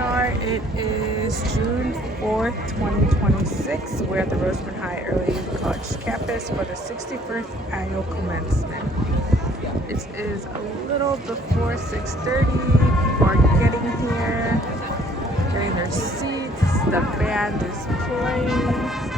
are. It is June 4th, 2026. We're at the Roseman High Early Youth College campus for the 61st annual commencement. It is a little before 6:30. People are getting here, getting their seats. The band is playing.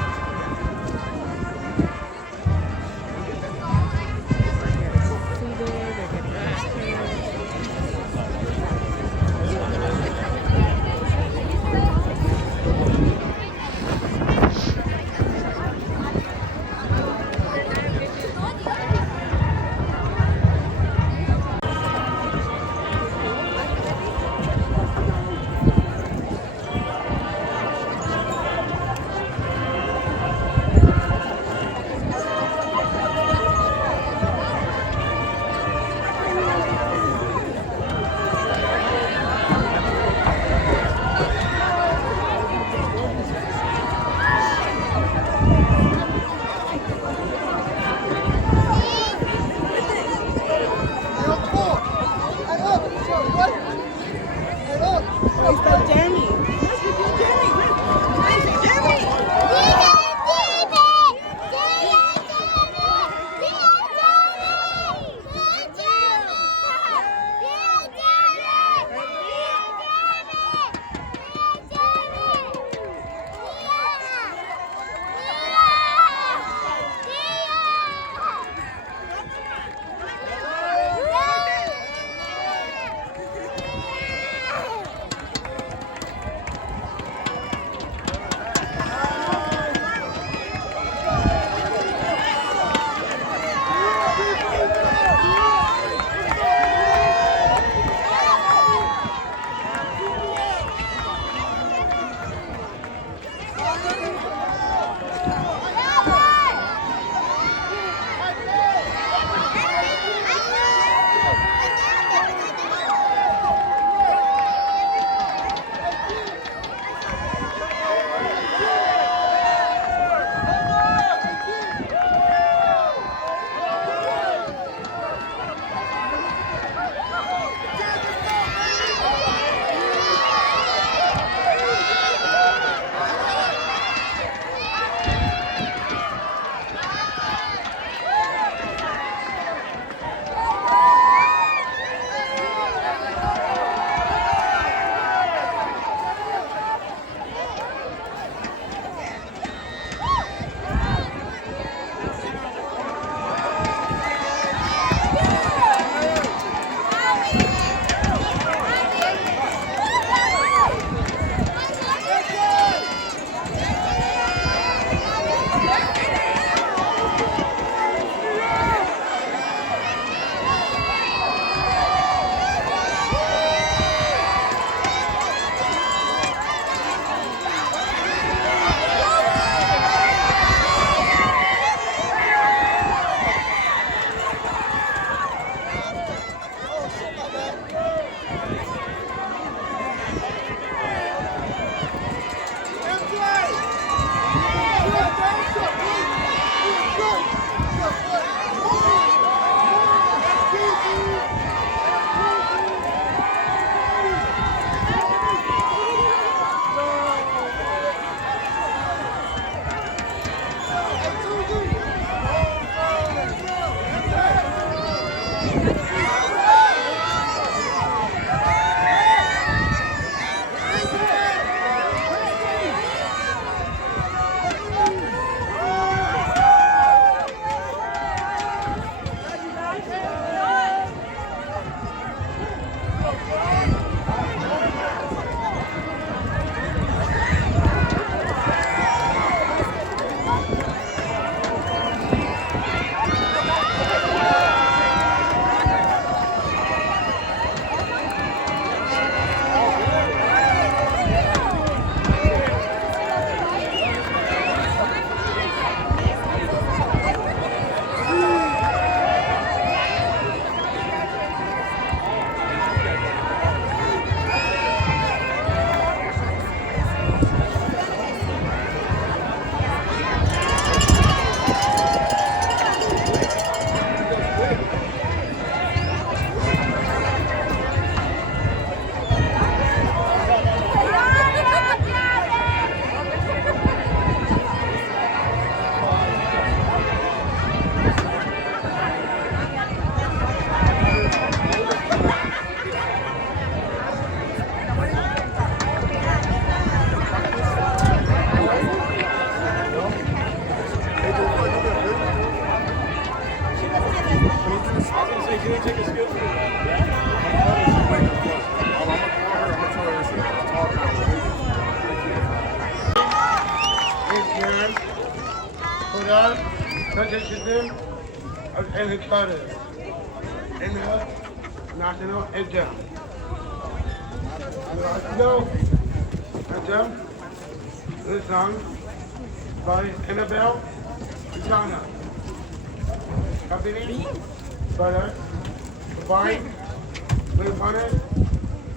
participant of educators in the national anthem. Anthem is sung by Annabelle Ghana, accompanied by the combined Lieutenant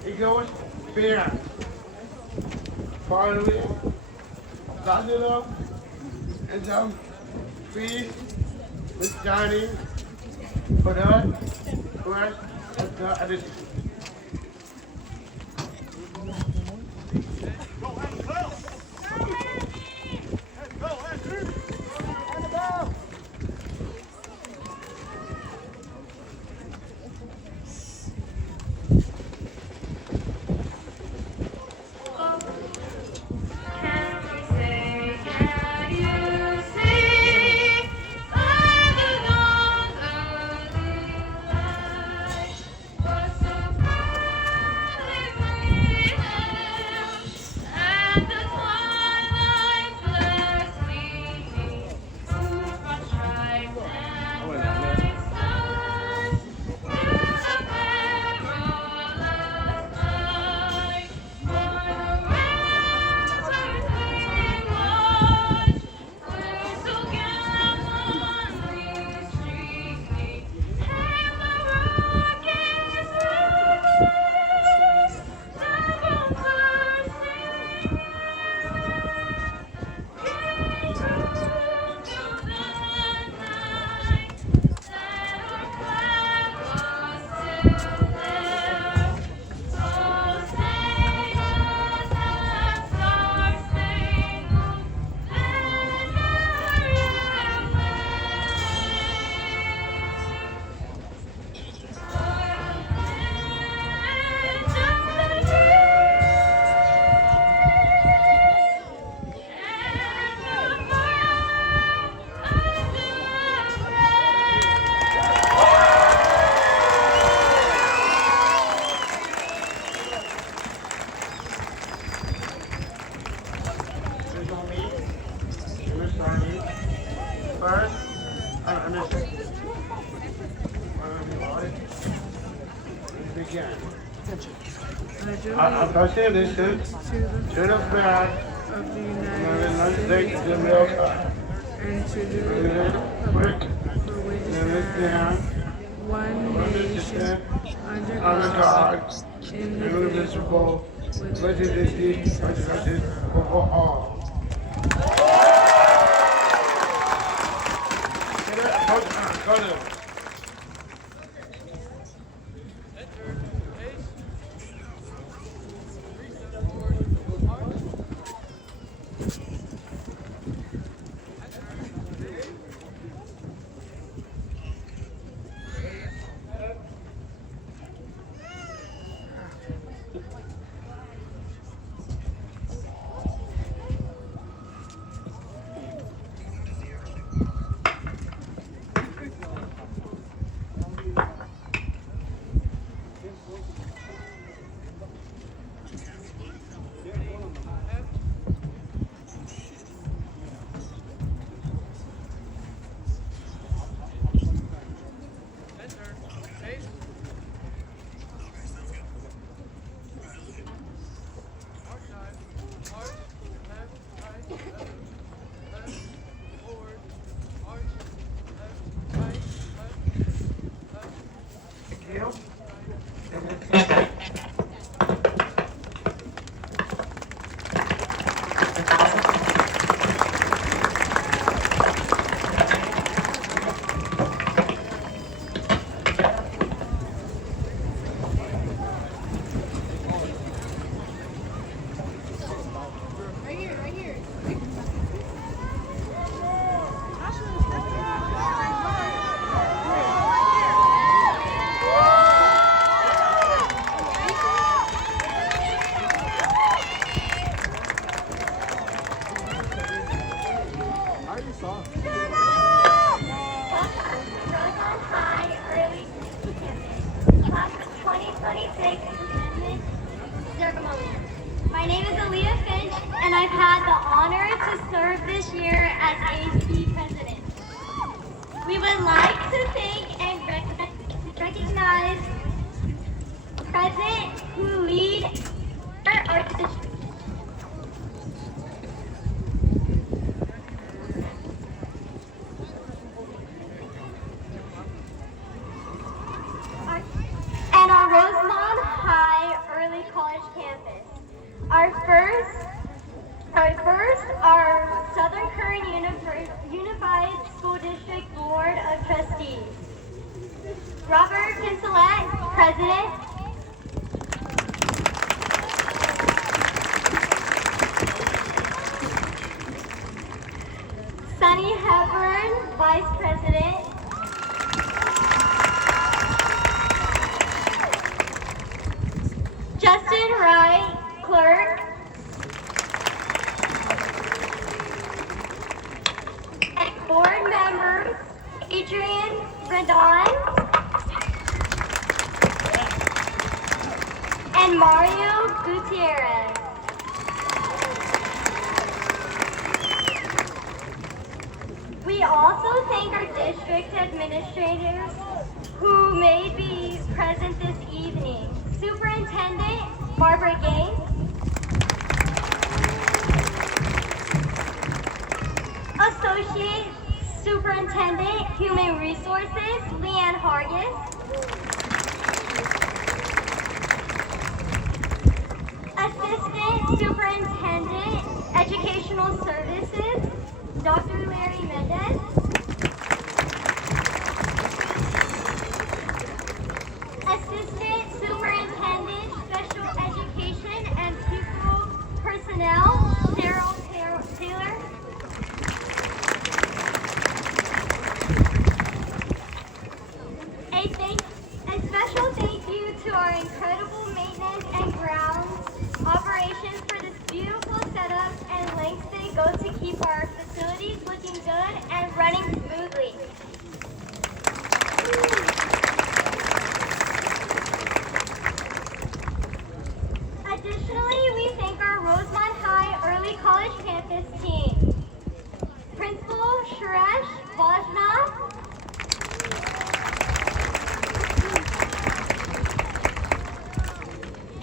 Eagles Band. Finally, national anthem please with Johnny for the rest of the edition. I pledge allegiance to the flag of the United States of America and to the republic for which it stands, one nation, under God, indivisible, with liberty and justice for all. My name is Aaliyah Finch, and I've had the honor to serve this year as AC President. We would like to thank and recognize President who lead our district. And our Rosemont High Early College campus. Our Southern Current Unified School District Board of Trustees. Robert Kinselette, President. Sunny Hepburn, Vice President. Justin Wright, Clerk. And board members, Adrian Rendon and Mario Gutierrez. We also thank our district administrators who may be present this evening. Superintendent Barbara Gaines, Associate Superintendent Human Resources Leanne Hargis, Assistant Superintendent Educational Services Dr. Larry Mendez, Assistant Superintendent Special Education and Pupil Personnel Cheryl Taylor, a special thank you to our incredible maintenance and grounds operations for this beautiful setup and lengths they go to keep our facilities looking good and running smoothly. Additionally, we thank our Rosemont High Early College campus team. Principal Suresh Vajnath,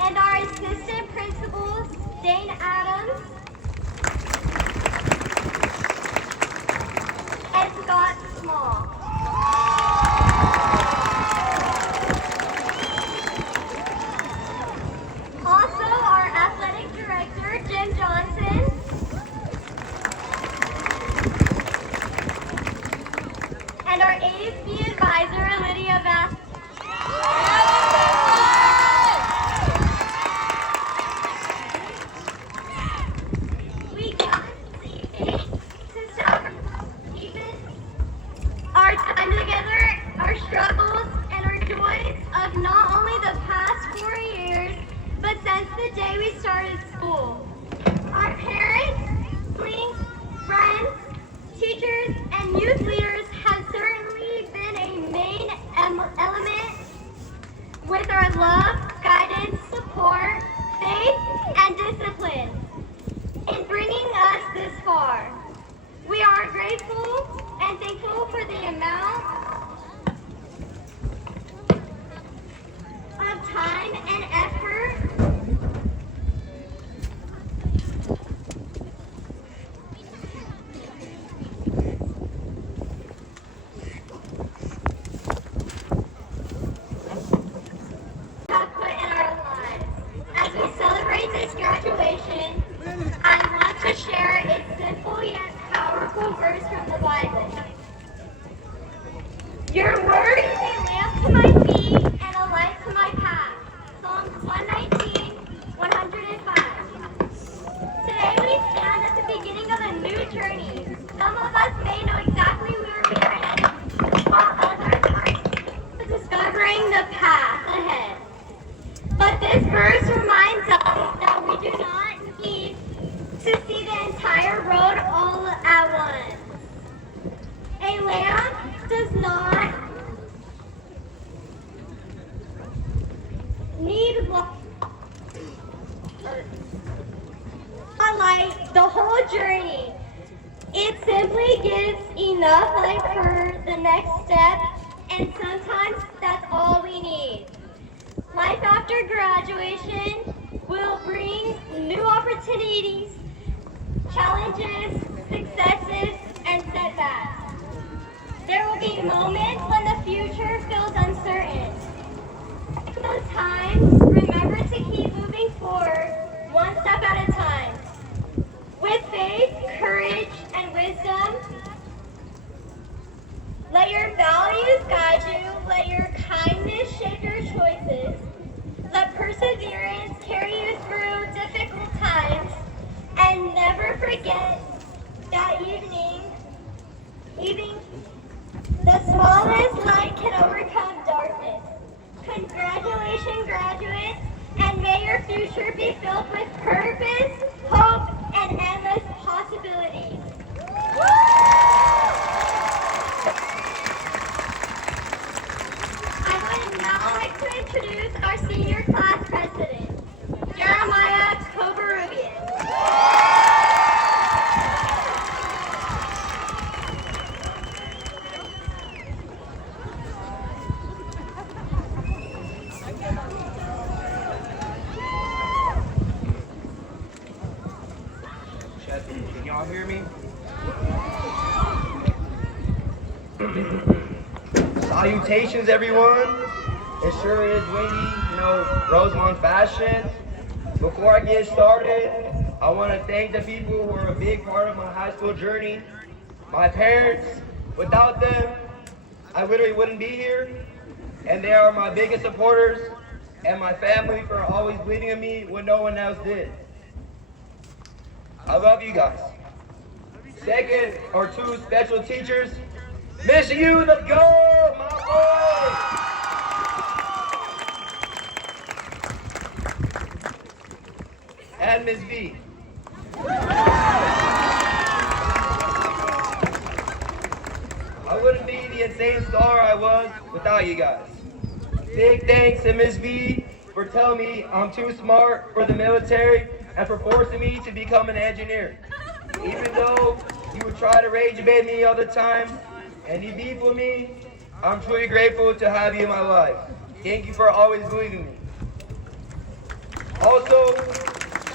and our assistant principals, Dane Adams and Scott Small. Also, our athletic director, Jim Johnson, and our ASB advisor, Lydia Vass. We got to celebrate our time together, our struggles, and our joys of not only the past 4 years, but since the day we started school. Our parents, friends, teachers, and youth leaders have certainly been a main element with our love, guidance, support, faith, and discipline in bringing us this far. We are grateful and thankful for the amount of time and effort have put in our lives. As we celebrate this graduation, I want to share a simple yet powerful verse from the Bible. Your word is a lamp to my feet and a light to my path. Psalms 119, 105. Today we stand at the beginning of a new journey. Some of us may know exactly where we are headed, while others are discovering the path ahead. But this verse reminds us that we do not need to see the entire road all at once. A lamp does not need a light the whole journey. It simply gives enough life for the next step, and sometimes that's all we need. Life after graduation will bring new opportunities, challenges, successes, and setbacks. There will be moments when the future feels uncertain. In those times, remember to keep moving forward, one step at a time. With faith, courage, and wisdom, let your values guide you, let your kindness shape your choices, let perseverance carry you through difficult times, and never forget that even the smallest light can overcome darkness. Congratulations, graduates, and may your future be filled with purpose, hope, and endless possibilities. I would now like to introduce our senior class president, Jeremiah Kovarubian. Can y'all hear me? Salutations, everyone. It sure is windy, Rosemont fashion. Before I get started, I want to thank the people who are a big part of my high school journey. My parents, without them, I literally wouldn't be here. And they are my biggest supporters, and my family for always believing in me when no one else did. I love you guys. Second, or two special teachers. Miss you, let's go, my boy! And Miss B. I wouldn't be the insane star I was without you guys. Big thanks to Miss B for telling me I'm too smart for the military and for forcing me to become an engineer. Even though you would try to rage bait me all the time and you beef with me, I'm truly grateful to have you in my life. Thank you for always believing in me. Also,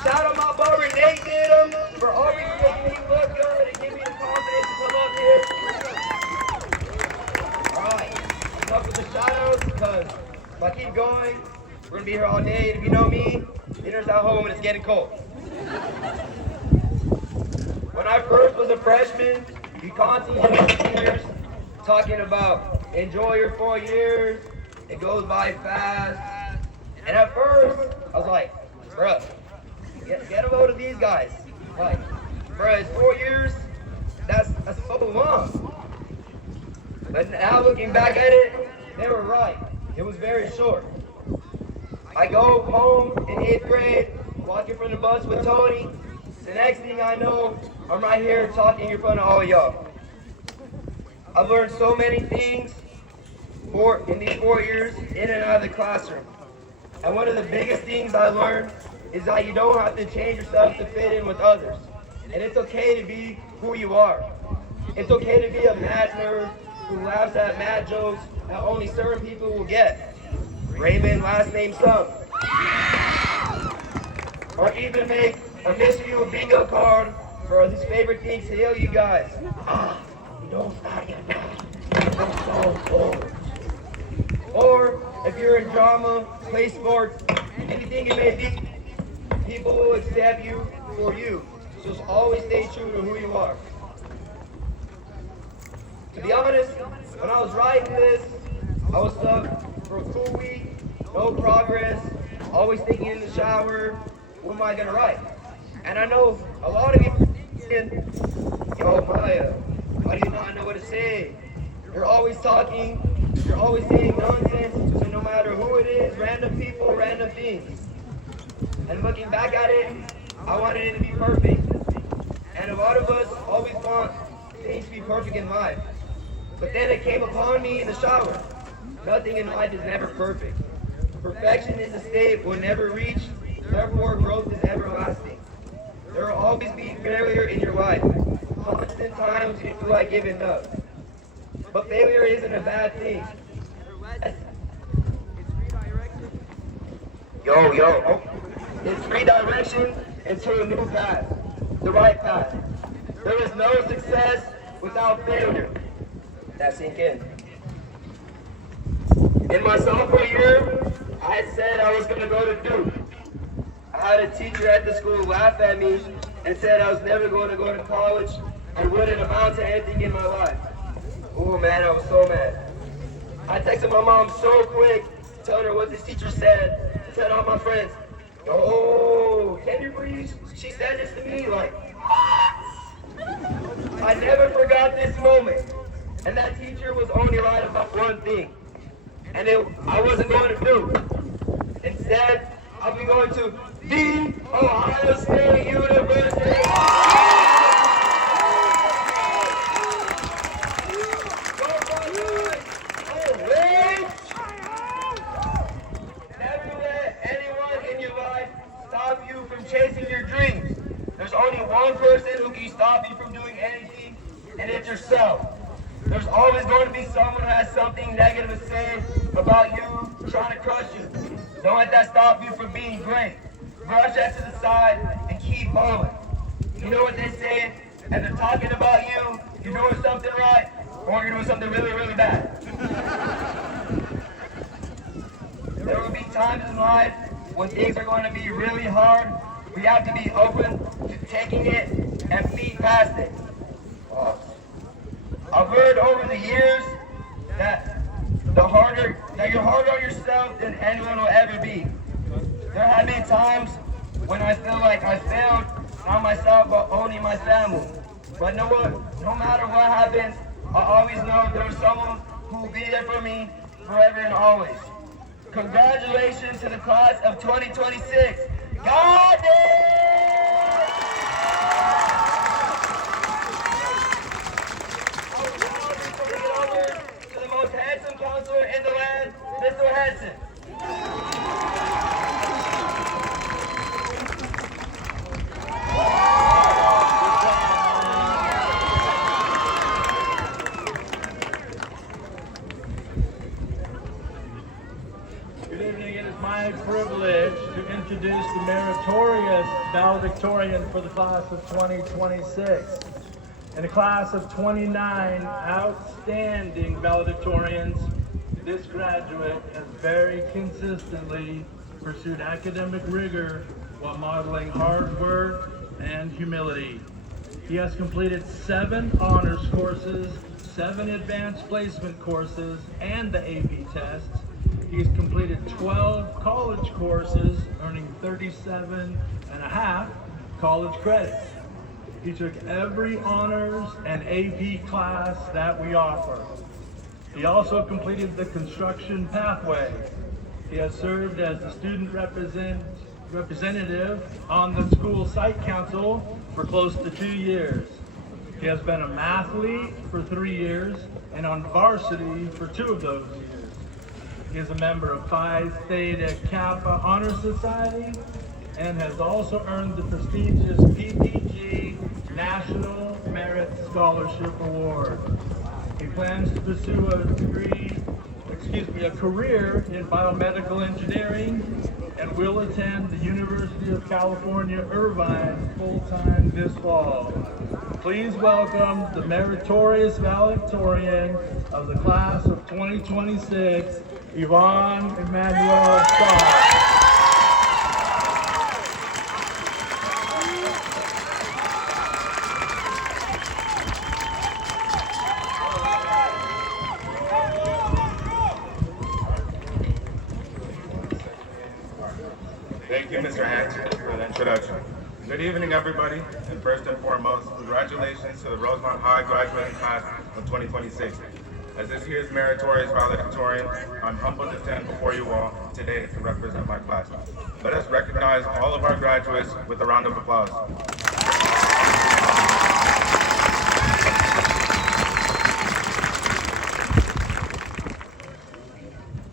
shout out my brother Nate Didham for always making me look good and giving me the confidence to come up here. Alright, enough with the shout outs, because if I keep going, we're going to be here all day. And if you know me, dinner's at home and it's getting cold. When I first was a freshman, you constantly hear seniors talking about enjoy your 4 years, it goes by fast. And at first, I was like, bruh, get a load of these guys. Like, bruh, it's 4 years, that's so long. But now looking back at it, they were right. It was very short. I go home in 8th grade, walking from the bus with Tony. The next thing I know, I'm right here talking in front of all y'all. I've learned so many things in these 4 years in and out of the classroom. And one of the biggest things I learned is that you don't have to change yourself to fit in with others. And it's okay to be who you are. It's okay to be a mad nerd who laughs at mad jokes that only certain people will get. Raymond last name Sum. Or even make a Miss You bingo card for his favorite things to heal you guys. You don't start your back. Don't fall forward. Or if you're in drama, play sports, anything it may be, people will accept you for you. So just always stay true to who you are. To be honest, when I was writing this, I was stuck for a cool week, no progress, always thinking in the shower, what am I gonna write? And I know a lot of you thinking, yo Maya, why do you not know what to say? You're always talking, you're always saying nonsense, so no matter who it is, random people, random things. And looking back at it, I wanted it to be perfect. And a lot of us always want things to be perfect in life. But then it came upon me in the shower. Nothing in life is never perfect. Perfection is a state we'll never reach, therefore growth is everlasting. There will always be failure in your life. constant times you feel like giving up. But failure isn't a bad thing. Yo. It's redirection into a new path, the right path. There is no success without failure. That sink in. In my sophomore year, I had said I was going to go to Duke. I had a teacher at the school laugh at me and said I was never going to go to college and wouldn't amount to anything in my life. Oh man, I was so mad. I texted my mom so quick, telling her what this teacher said, and said all my friends, "Oh, can you breathe?" She said this to me like, I never forgot this moment. And that teacher was only right about one thing. And I wasn't going to Duke. Instead, I'll be going to the Ohio State University. Never let anyone in your life stop you from chasing your dreams. There's only one person who can stop you from doing anything, and it's yourself. There's always going to be someone who has something negative to say about you, trying to crush you. Don't let that stop you from being great. Brush that to the side and keep going. You know what they say? If they're talking about you, you're doing something right, or you're doing something really, really bad. There will be times in life when things are going to be really hard. We have to be open to taking it and feed past it. I've heard over the years that you're harder on yourself than anyone will ever be. There have been times when I feel like I failed, not myself, but only my family. But know what? No matter what happens, I always know there's someone who will be there for me forever and always. Congratulations to the class of 2026. God damn! To the most handsome counselor in the land, Mr. Hanson. Good evening. It is my privilege to introduce the meritorious valedictorian for the class of 2026. In a class of 29 outstanding valedictorians, this graduate has very consistently pursued academic rigor while modeling hard work and humility. He has completed 7 honors courses, 7 advanced placement courses, and the AP tests. He's completed 12 college courses, earning 37.5 college credits. He took every honors and AP class that we offer. He also completed the construction pathway. He has served as the student representative on the school site council for close to 2 years. He has been a mathlete for 3 years and on varsity for 2 of those years. He is a member of Phi Theta Kappa Honor Society and has also earned the prestigious PPG National Merit Scholarship Award. He plans to pursue a career in biomedical engineering and will attend the University of California, Irvine full-time this fall. Please welcome the meritorious valedictorian of the class of 2026, Yvonne Emmanuel Starr. Thank you, Mr. Hanson, for the introduction. Good evening, everybody, and first and foremost, congratulations to the Rosemont High graduating class of 2026. As this year's meritorious valedictorian, I'm humbled to stand before you all today to represent my class. Let us recognize all of our graduates with a round of applause.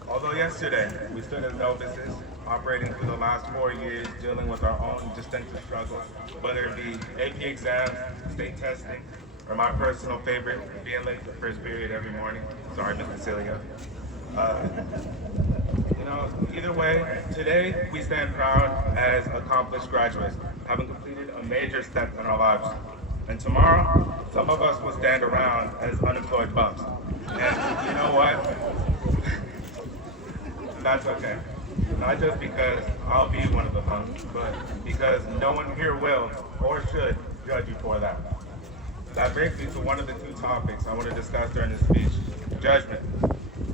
Although yesterday we stood as novices, operating through the last 4 years, dealing with our own distinctive struggles, whether it be AP exams, state testing, or my personal favorite, being late for first period every morning. Sorry, Miss Cecilia. Either way, today we stand proud as accomplished graduates, having completed a major step in our lives. And tomorrow, some of us will stand around as unemployed bums. And you know what? That's okay. Not just because I'll be one of the bums, but because no one here will or should judge you for that. That brings me to one of the two topics I want to discuss during this speech, judgment.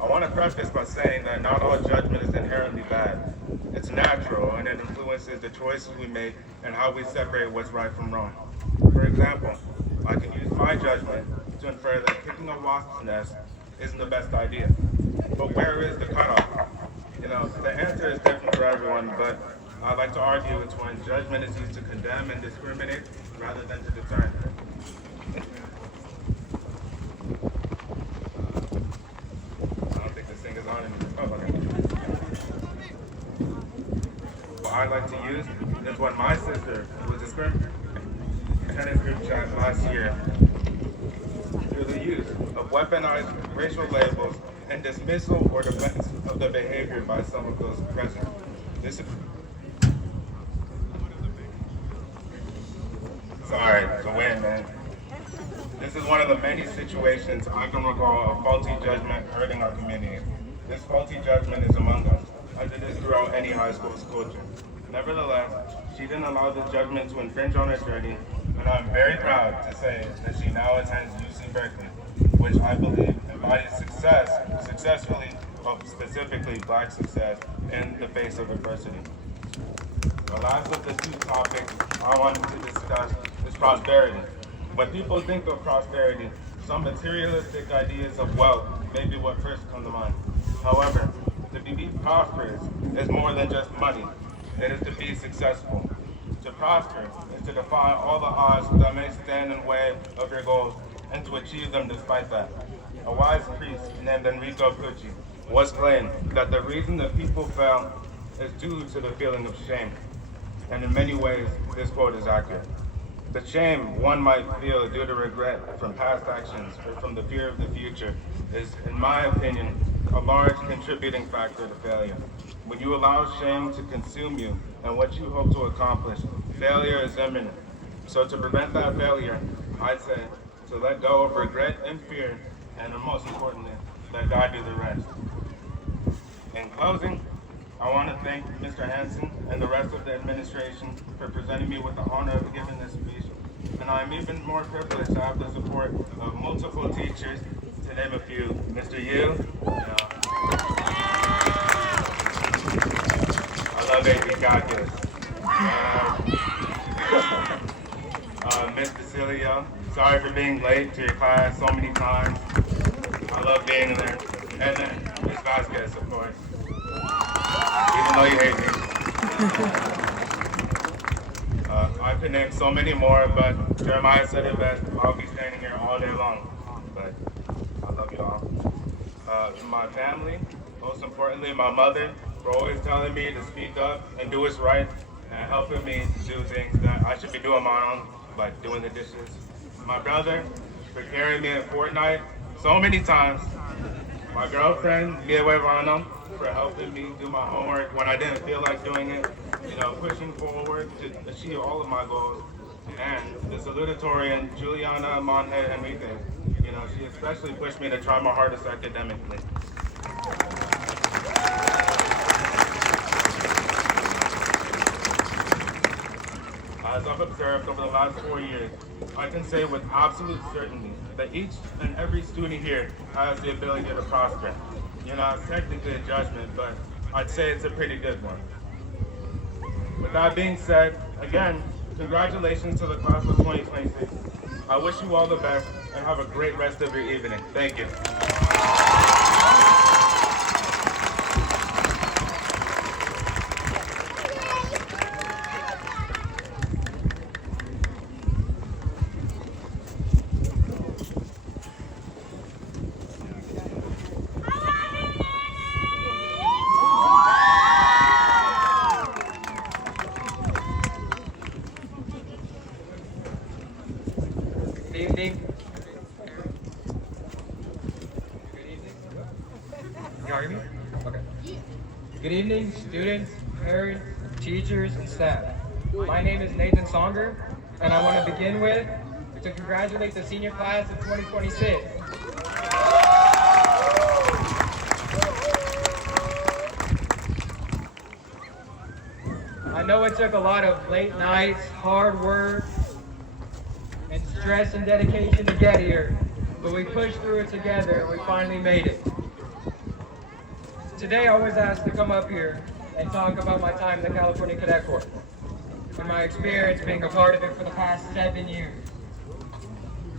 I want to preface by saying that not all judgment is inherently bad. It's natural and it influences the choices we make and how we separate what's right from wrong. For example, I can use my judgment to infer that picking a wasp's nest isn't the best idea. But where is the cutoff? The answer is different for everyone, but I'd like to argue it's when judgment is used to condemn and discriminate rather than to deter. What I like to use is when my sister was discriminated in a tennis group chat last year through the use of weaponized racial labels and dismissal or defense of the behavior by some of those present. Sorry, it's a win, man. This is one of the many situations I can recall of faulty judgment hurting our community. This faulty judgment is among us, as it is throughout any high school's culture. Nevertheless, she didn't allow this judgment to infringe on her journey, and I'm very proud to say that she now attends UC Berkeley, which I believe embodies successfully, specifically Black success, in the face of adversity. The last of the two topics I wanted to discuss is prosperity. When people think of prosperity, some materialistic ideas of wealth may be what first come to mind. However, to be prosperous is more than just money. It is to be successful. To prosper is to defy all the odds that may stand in the way of your goals and to achieve them despite that. A wise priest named Enrico Pucci once claimed that the reason that people fail is due to the feeling of shame. And in many ways, this quote is accurate. The shame one might feel due to regret from past actions or from the fear of the future is, in my opinion, a large contributing factor to failure. When you allow shame to consume you and what you hope to accomplish, failure is imminent. So to prevent that failure, I'd say to let go of regret and fear, and most importantly, let God do the rest. In closing, I want to thank Mr. Hansen and the rest of the administration for presenting me with the honor of giving this speech. And I'm even more privileged to have the support of multiple teachers, to name a few. Mr. Yu, I love AP Calculus. Miss Cecilia, sorry for being late to your class so many times. I love being there. And then Miss Vasquez, of course. Even though you hate me. I could name so many more, but Jeremiah said it best. I'll be standing here all day long. But I love you all. My family, most importantly, my mother, for always telling me to speak up and do what's right, and helping me do things that I should be doing my own, like doing the dishes. My brother, for carrying me in Fortnite so many times. My girlfriend, Mia Verano, for helping me do my homework when I didn't feel like doing it, pushing forward to achieve all of my goals. And the salutatorian, Juliana Monge Enriquez, she especially pushed me to try my hardest academically. As I've observed over the last 4 years, I can say with absolute certainty that each and every student here has the ability to prosper. It's technically a judgment, but I'd say it's a pretty good one. With that being said, again, congratulations to the class of 2026. I wish you all the best and have a great rest of your evening. Thank you. evening. Can you hear me? Okay. Good evening, students, parents, teachers, and staff. My name is Nathan Songer, and I want to begin with to congratulate the senior class of 2026. I know it took a lot of late nights, hard work, and stress and dedication to get here, but we pushed through it together and we finally made it. Today I was asked to come up here and talk about my time in the California Cadet Corps and my experience being a part of it for the past 7 years.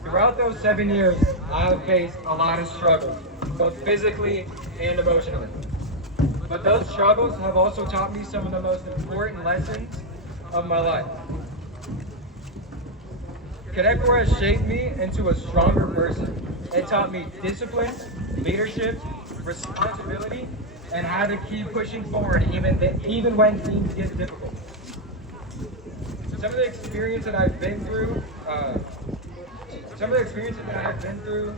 Throughout those 7 years, I have faced a lot of struggles, both physically and emotionally. But those struggles have also taught me some of the most important lessons of my life. Cadet Corps has shaped me into a stronger person. It taught me discipline, leadership, responsibility, and how to keep pushing forward even when things get difficult. Some of the experience that I've been through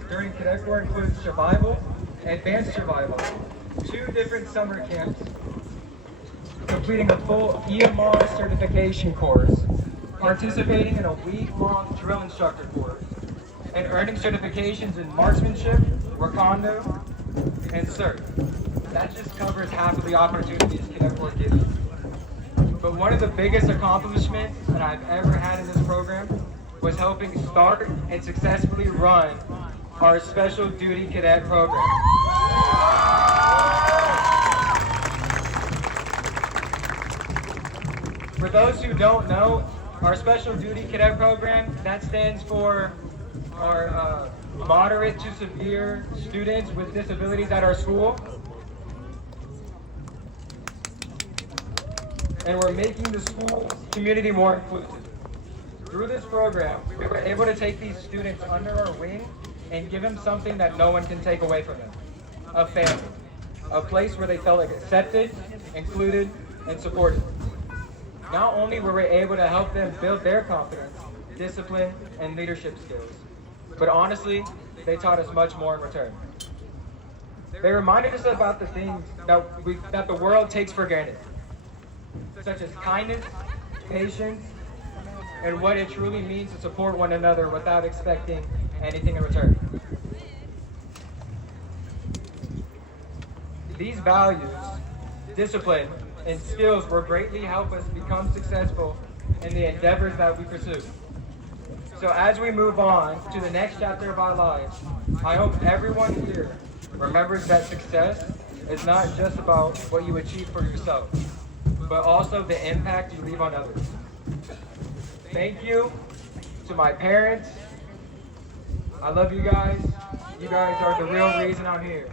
during Cadet Corps includes survival, advanced survival, 2 different summer camps, completing a full EMR certification course, participating in a week-long drill instructor course, and earning certifications in marksmanship, Wakanda, and CERT. That just covers half of the opportunities Cadet Corps gives you. But one of the biggest accomplishments that I've ever had in this program was helping start and successfully run our Special Duty Cadet program. For those who don't know, our Special Duty Cadet program, that stands for our moderate to severe students with disabilities at our school. And we're making the school community more inclusive. Through this program, we were able to take these students under our wing and give them something that no one can take away from them. A family. A place where they felt like accepted, included, and supported. Not only were we able to help them build their confidence, discipline, and leadership skills, but honestly, they taught us much more in return. They reminded us about the things that the world takes for granted, such as kindness, patience, and what it truly means to support one another without expecting anything in return. These values, discipline, and skills will greatly help us become successful in the endeavors that we pursue. So as we move on to the next chapter of our lives, I hope everyone here remembers that success is not just about what you achieve for yourself, but also the impact you leave on others. Thank you to my parents. I love you guys. You guys are the real reason I'm here.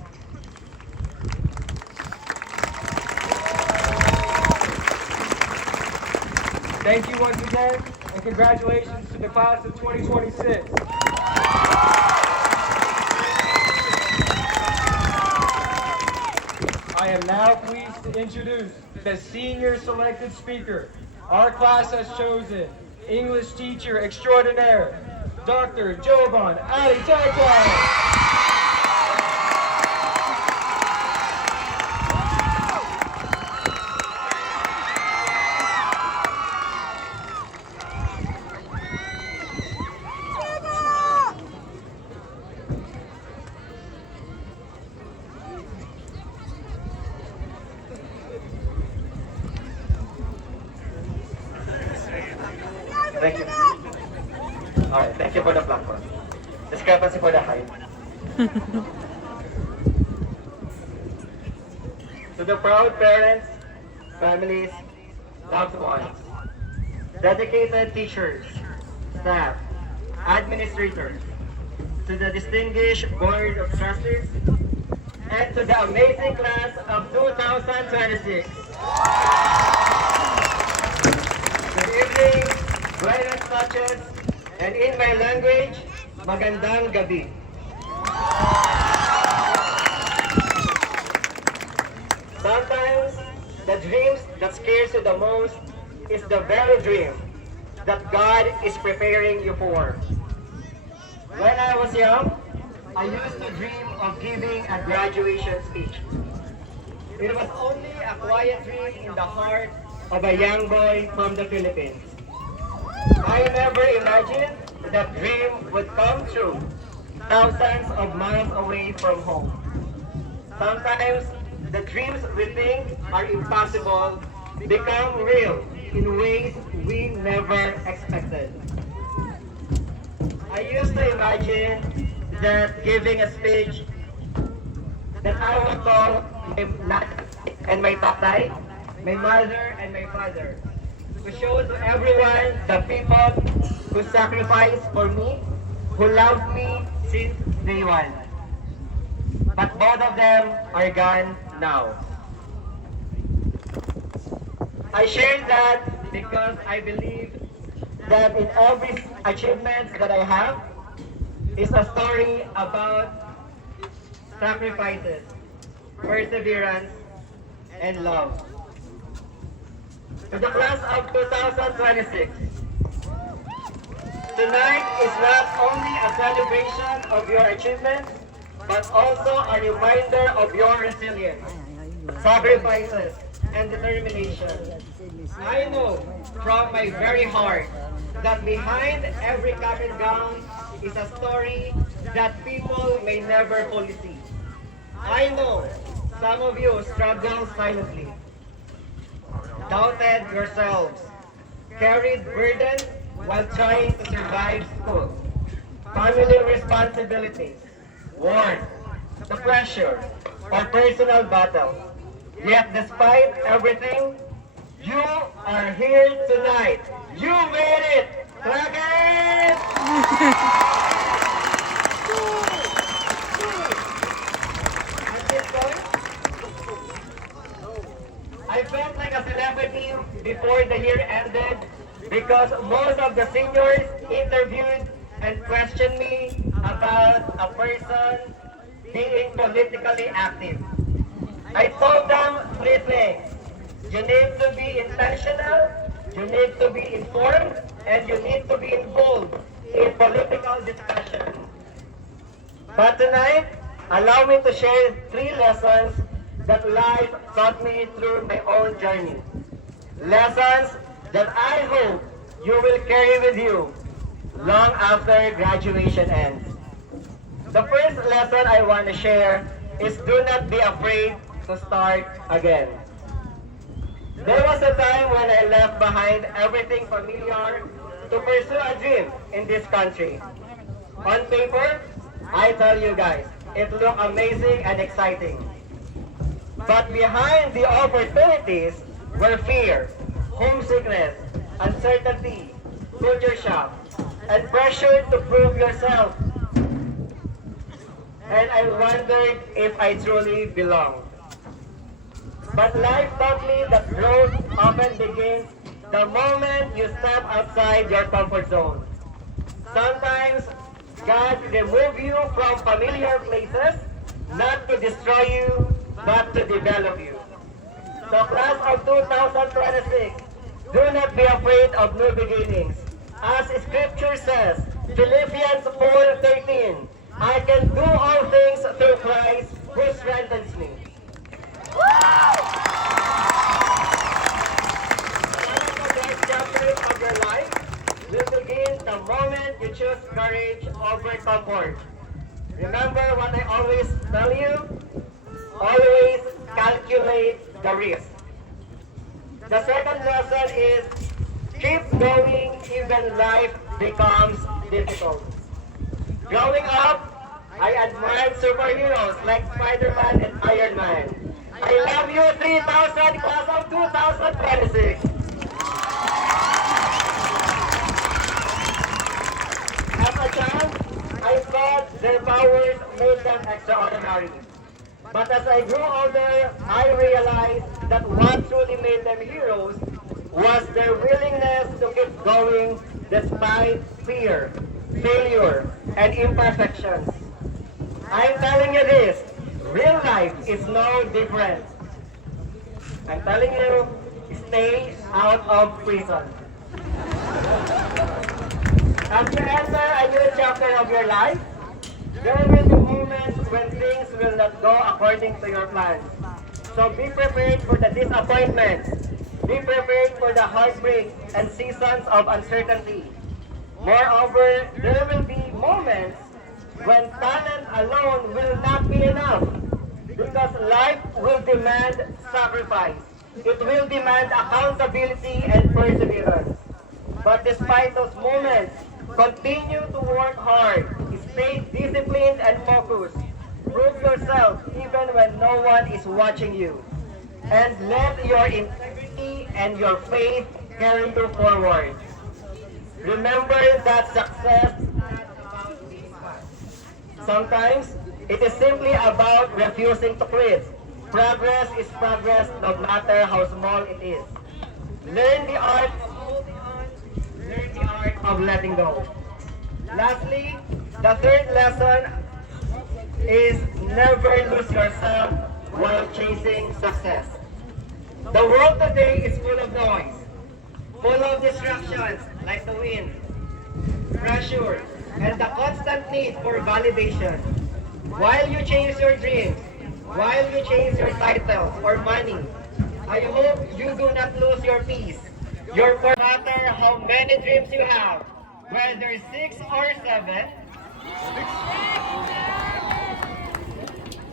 Thank you once again, and congratulations to the class of 2026. I am now pleased to introduce the senior selected speaker. Our class has chosen English teacher extraordinaire, Dr. Jovan Ali Tagwan. Thank you. Alright, thank you for the platform. Discrepancy for the height. To the proud parents, families, loved ones, dedicated teachers, staff, administrators, to the distinguished Board of Trustees, and to the amazing class of 2026. Good evening, buenas noches, and in my language, magandang gabi. Sometimes, the dreams that scares you the most is the very dream that God is preparing you for. When I was young, I used to dream of giving a graduation speech. It was only a quiet dream in the heart of a young boy from the Philippines. I never imagined that dream would come true thousands of miles away from home. Sometimes the dreams we think are impossible become real in ways we never expected. I used to imagine that giving a speech that I would call my nanay and my tatay, my mother and my father, to show to everyone the people who sacrificed for me, who loved me since day one. But both of them are gone now. I share that because I believe that in every achievement that I have is a story about sacrifices, perseverance, and love. To the class of 2026, tonight is not only a celebration of your achievements, but also a reminder of your resilience, sacrifices, and determination. I know from my very heart that behind every cap and gown is a story that people may never fully see. I know some of you struggle silently, doubted yourselves, carried burdens while trying to survive school, family responsibilities, work, the pressure, or personal battles. Yet despite everything, you are here tonight. You made it! Clap it! At this point, I felt like a celebrity before the year ended because most of the seniors interviewed and questioned me about a person being politically active. I told them 3 things. You need to be intentional, you need to be informed, and you need to be involved in political discussion. But tonight, allow me to share 3 lessons that life taught me through my own journey. Lessons that I hope you will carry with you long after graduation ends. The first lesson I want to share is do not be afraid to start again. There was a time when I left behind everything familiar to pursue a dream in this country. On paper, I tell you guys, it looked amazing and exciting. But behind the opportunities were fear, homesickness, uncertainty, culture shock, and pressure to prove yourself. And I wondered if I truly belonged. But life taught me that growth often begins the moment you step outside your comfort zone. Sometimes God removes you from familiar places, not to destroy you, but to develop you. So class of 2026, do not be afraid of new beginnings. As Scripture says, Philippians 4:13, I can do all things through Christ who strengthens me. One of the best chapters of your life will begin the moment you choose courage over comfort. Remember what I always tell you? Always calculate the risk. The second lesson is keep going even life becomes difficult. Growing up, I admired superheroes like Spider-Man and Iron Man. I love you 3000 class of 2026. As a child, I thought their powers made them extraordinary. But as I grew older, I realized that what truly made them heroes was their willingness to keep going despite fear, failure, and imperfections. I'm telling you this, real life is no different. I'm telling you, stay out of prison. As you enter a new chapter of your life, there will be moments when things will not go according to your plans. So be prepared for the disappointments. Be prepared for the heartbreak and seasons of uncertainty. Moreover, there will be moments when talent alone will not be enough because life will demand sacrifice. It will demand accountability and perseverance. But despite those moments, continue to work hard, stay disciplined and focused. Prove yourself even when no one is watching you. And let your integrity and your faith carry you forward. Remember that success is not about being fast. Sometimes, it is simply about refusing to quit. Progress is progress no matter how small it is. Learn the art of holding on. Learn the art of letting go. Lastly, the third lesson is never lose yourself while chasing success. The world today is full of noise, full of distractions like the wind, pressure, and the constant need for validation. While you chase your dreams, while you chase your titles or money, I hope you do not lose your peace. No matter how many dreams you have, whether 6 or 7,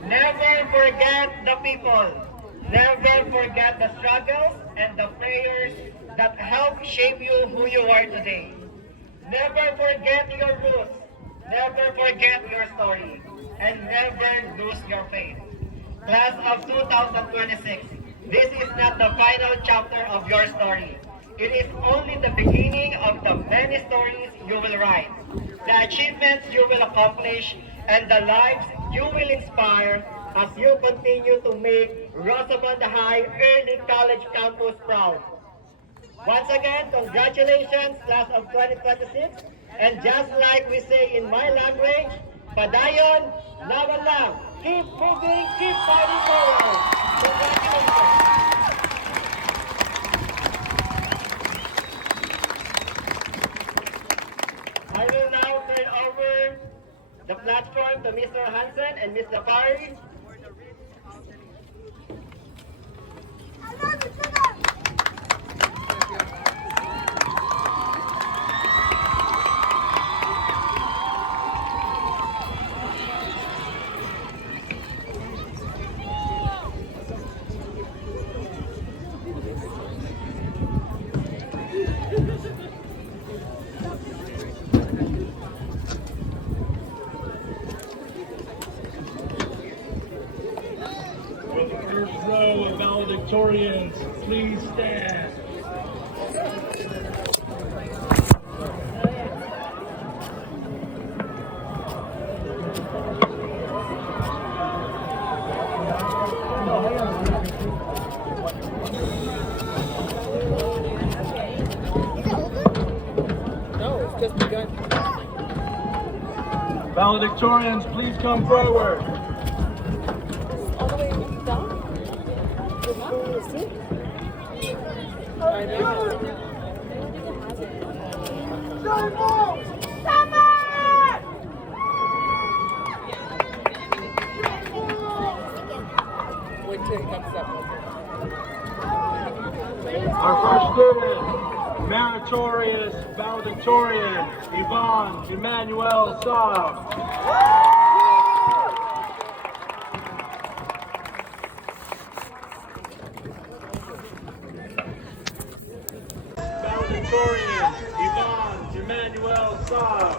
never forget the people. Never forget the struggles and the prayers that help shape you who you are today. Never forget your roots. Never forget your story. And never lose your faith. Class of 2026, this is not the final chapter of your story. It is only the beginning of the many stories you will write, the achievements you will accomplish, and the lives you will inspire as you continue to make Rosamond High Early College Campus proud. Once again, congratulations, class of 2026. And just like we say in my language, padayon, laban lang. Keep moving, keep fighting forward. Congratulations. I will now turn over the platform to Mr. Hansen and Ms. Zafari. Will the first row of valedictorians please stand? Valedictorians, please come forward. Our first student, meritorious valedictorian, Yvonne Emmanuel Saab. Valedictorian, Yvonne Emmanuel Saab.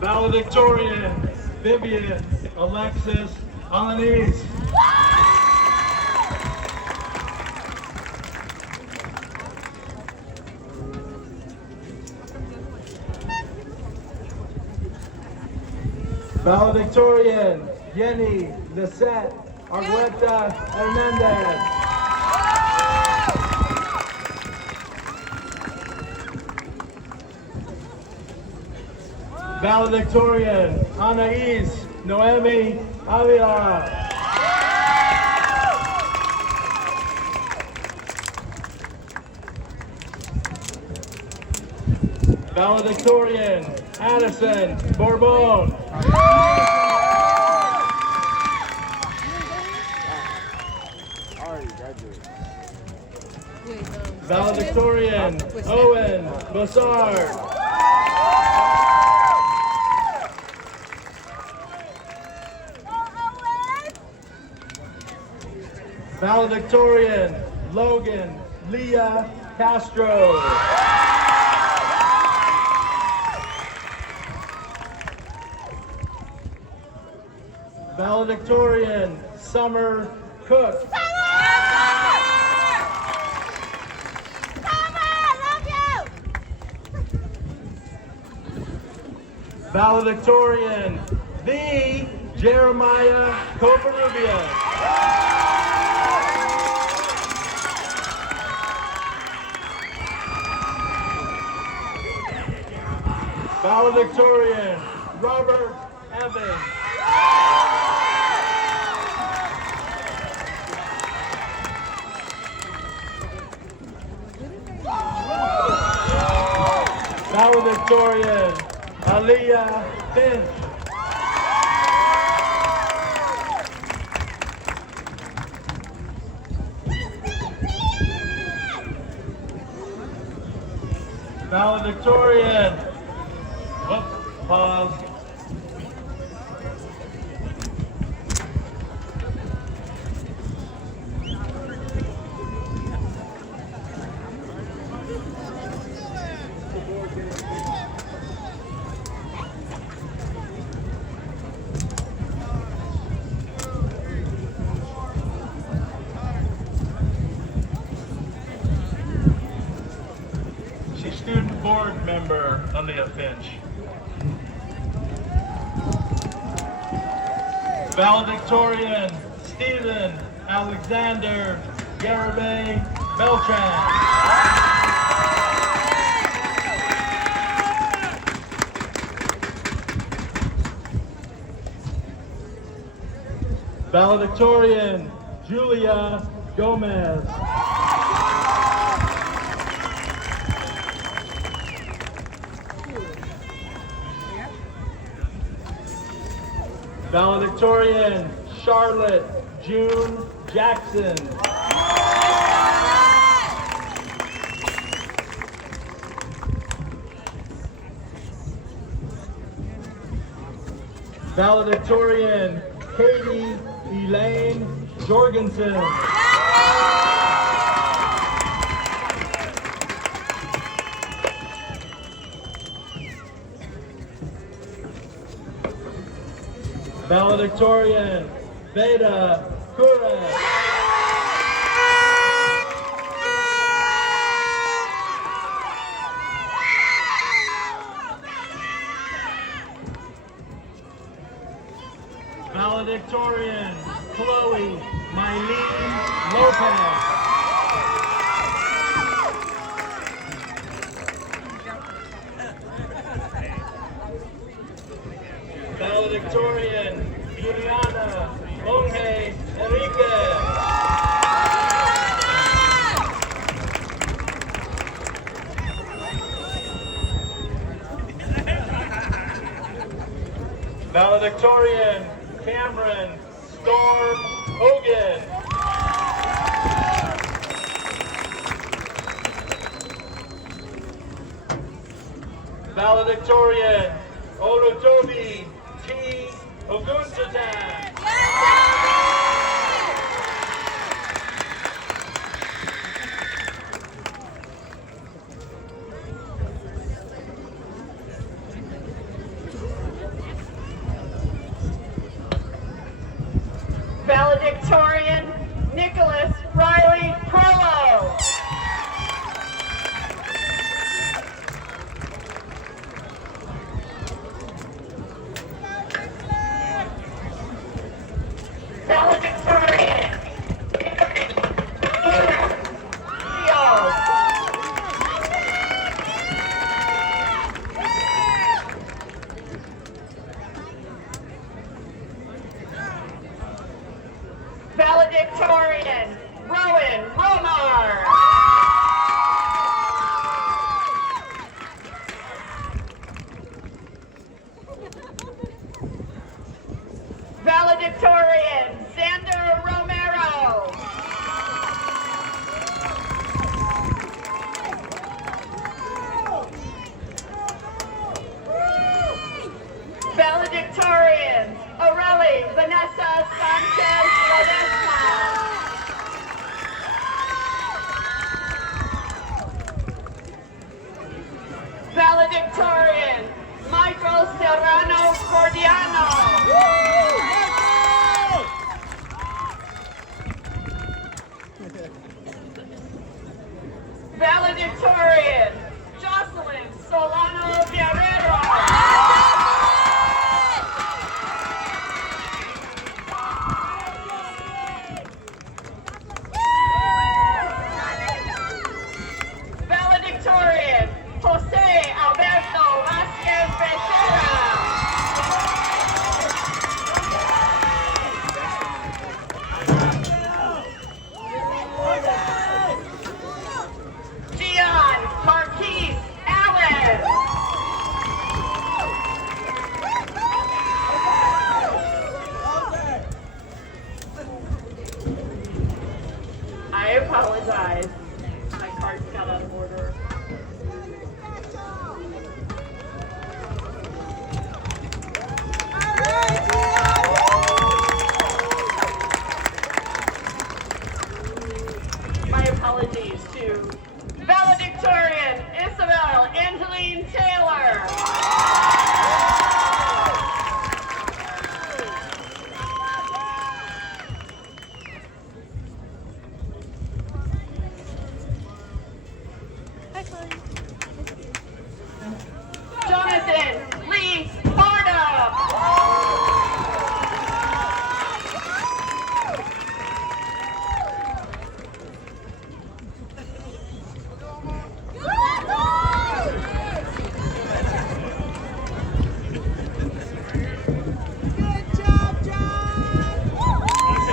Valedictorian, Vivian Alexis Alanis. Valedictorian, Jenny Lisette Argueta Hernandez. Valedictorian, Anais Noemi Avila. Valedictorian Addison Bourbon. Valedictorian Owen Bassard. Valedictorian Logan Leah Castro. Valedictorian Summer Cook. Valedictorian the Jeremiah Covarrubias. Valedictorian Robert Evans. Valedictorian Aaliyah Finch. Valedictorian, pause. Student board member Aaliyah Finch. Valedictorian Stephen Alexander Garibay Beltran. Valedictorian Julia Gomez. Valedictorian Charlotte June Jackson. Valedictorian Katie Elaine Jorgensen. Valedictorian Veda Kure. Valedictorian Chloe Mylene Lopez. Valedictorian Juliana Onge Enriquez. Valedictorian Cameron Storm Hogan. Valedictorian Olutobi T. Ogunsatan. Valedictorian Nicholas Riley Prolo. Valedictorian Diaz. Valedictorian, Rowan Romar. Valedictorian, Xander Romero. Valedictorians, Aurelie Vanessa Sanchez Ledesma. Valedictorian, Michael Serrano Cordiano. Valedictorian, Jocelyn Solano Guerrero. Valedictorian, Jose Alberto Vasquez Becerra. Gian Marquise Allen. I apologize. My cards got out of order. My apologies to valedictorian Isabel Angeline Taylor. Jonathan Lee Barnum.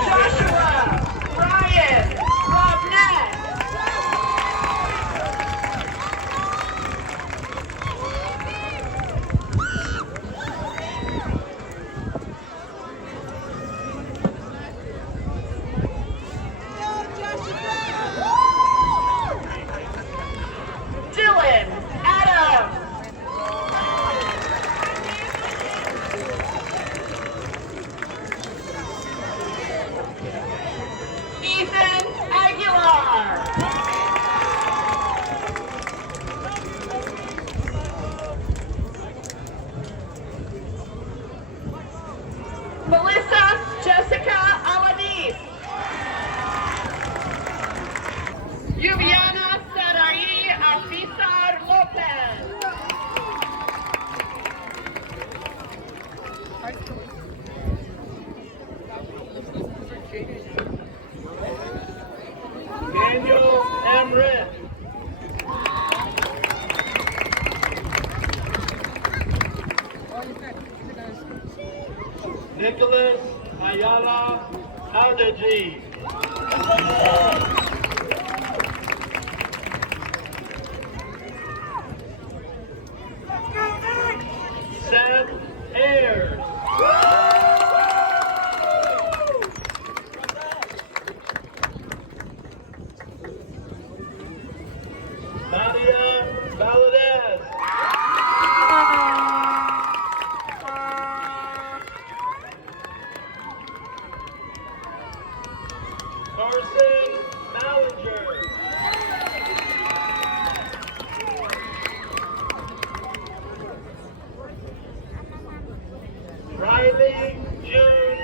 Joshua Ryan Robnett. Dylan Adams. Ethan Aguilar. Melissa Jessica Alanis. Yuviana Sarai Afisar Lopez. Daniel Emrit. Nicholas Ayala Aldeji. Seth Ayers. Nadia Valadez. Carson Ballinger. Riley June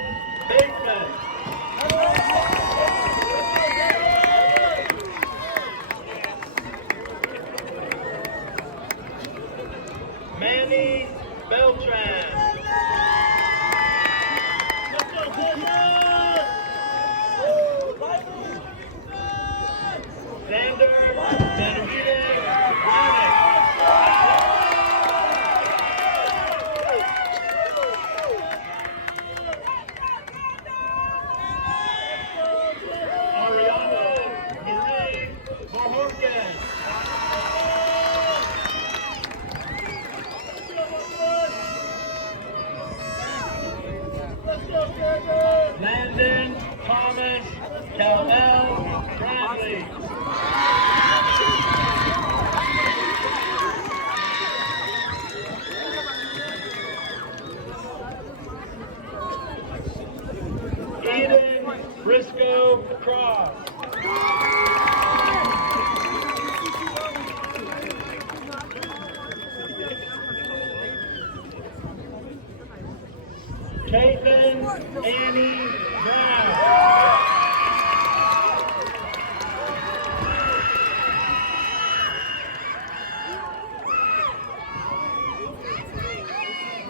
Bateman. Manny Beltran. Cal-El Bradley. Eden Briscoe Cross. Caitlin Annie Brown.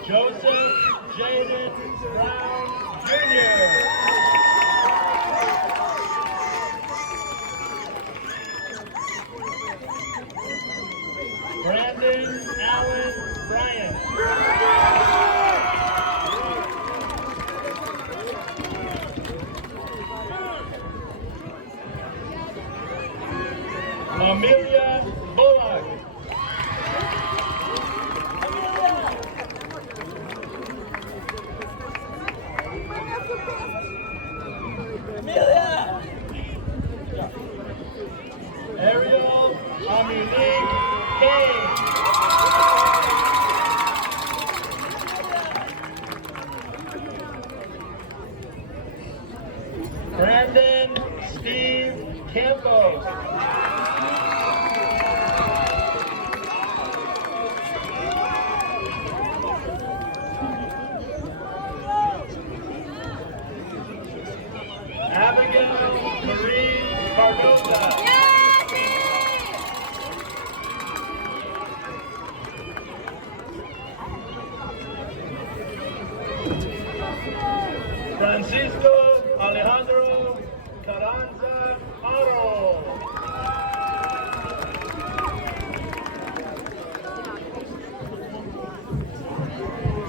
Joseph Jaden Brown Jr. Brandon Allen Bryant. Amelia Bullock. Ariel Aminique Kane. Brandon Steve Campos. Abigail Marie Cardoza. Francisco Alejandro Carranza Aro.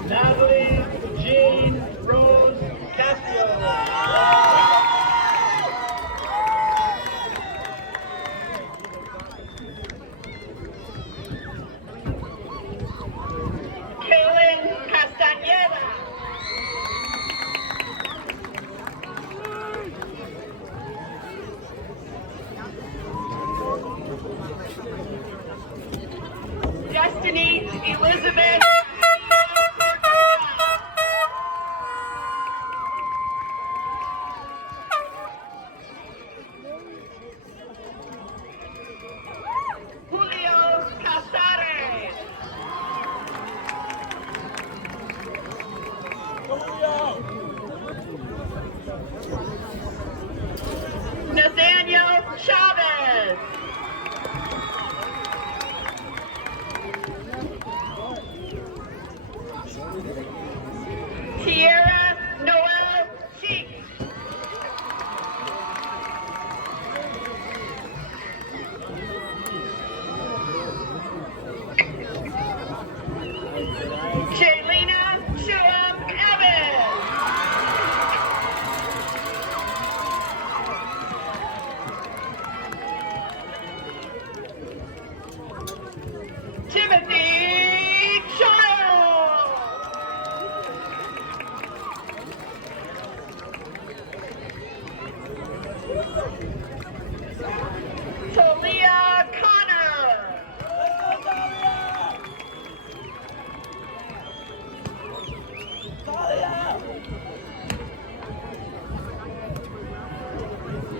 Natalie Jean Rose Castillo. Destiny Elizabeth. Julio Casares. Nathaniel Chavez. Tierra Noel Cheek. Jaylena Shulam Evans. Timothy Child. Talia Connor.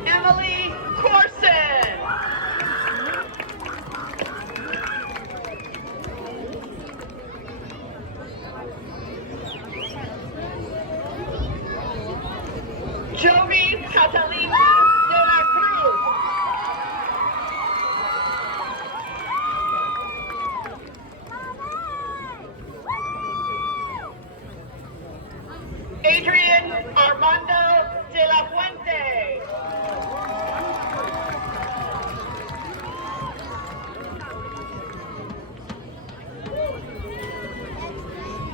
Emily Corson. Jovi Catalina de la Cruz. Adrian Armando de la Fuente.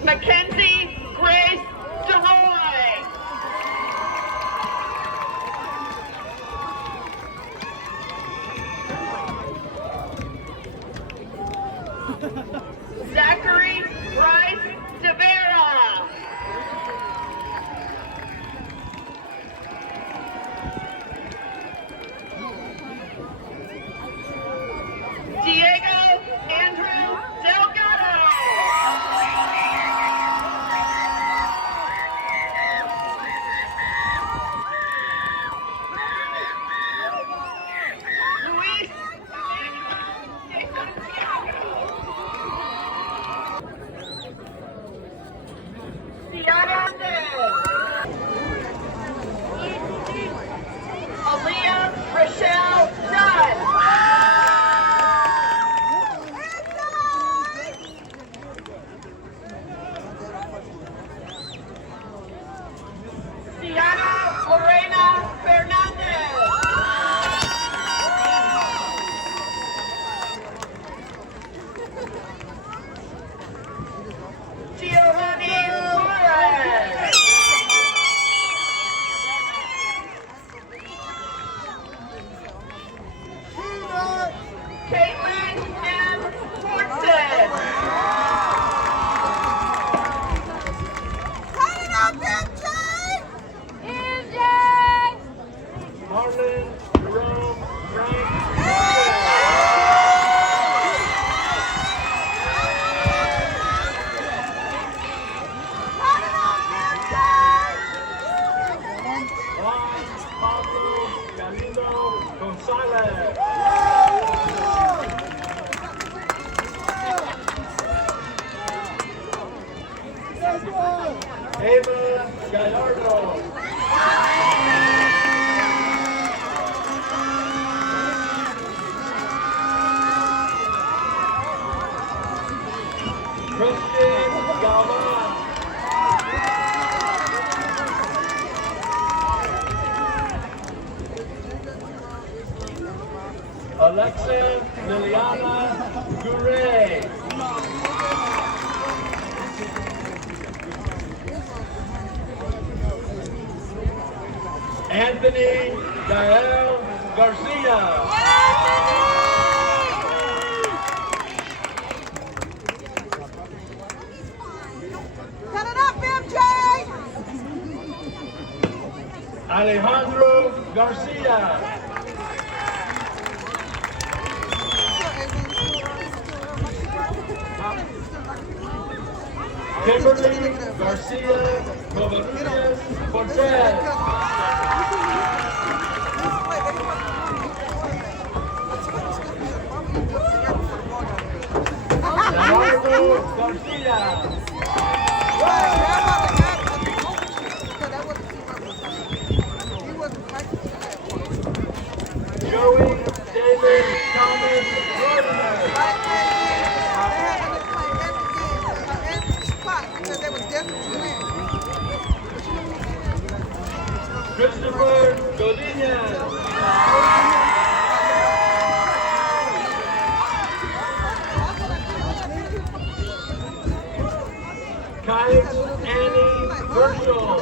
Mackenzie Grace DeRoy. Zachary Bryce DeVera. Hernandez. Ava Gallardo. Christian Galvan. Alexa Liliana Gouret. Anthony Gael Garcia. Cut it up, MJ! Alejandro Garcia. Kimberly Garcia Covarrubias Cortez. Leonardo Garcia. Joey David Thomas Christopher Godinez. Kite Annie Herschel.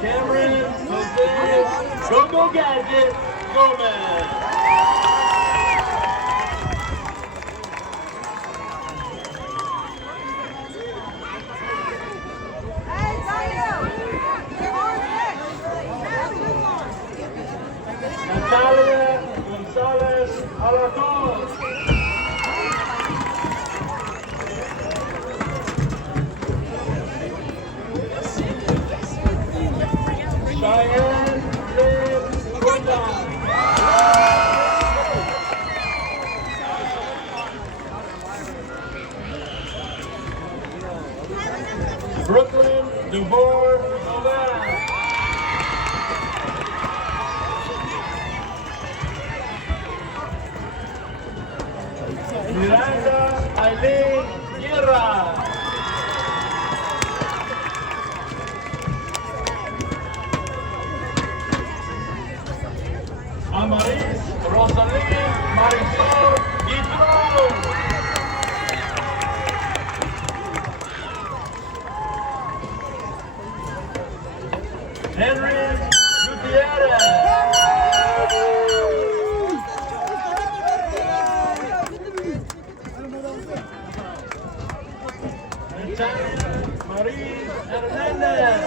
Cameron Jose Go-Go Gadget Gomez. Natalia Gonzalez Alarcon. Cheyenne Lynn Quinton. Brooklyn DeVore Novan. Miranda Aileen Guerra. Amaris Rosalie Marisol Guitron. Henry Gutierrez. Natalia Marie Hernandez.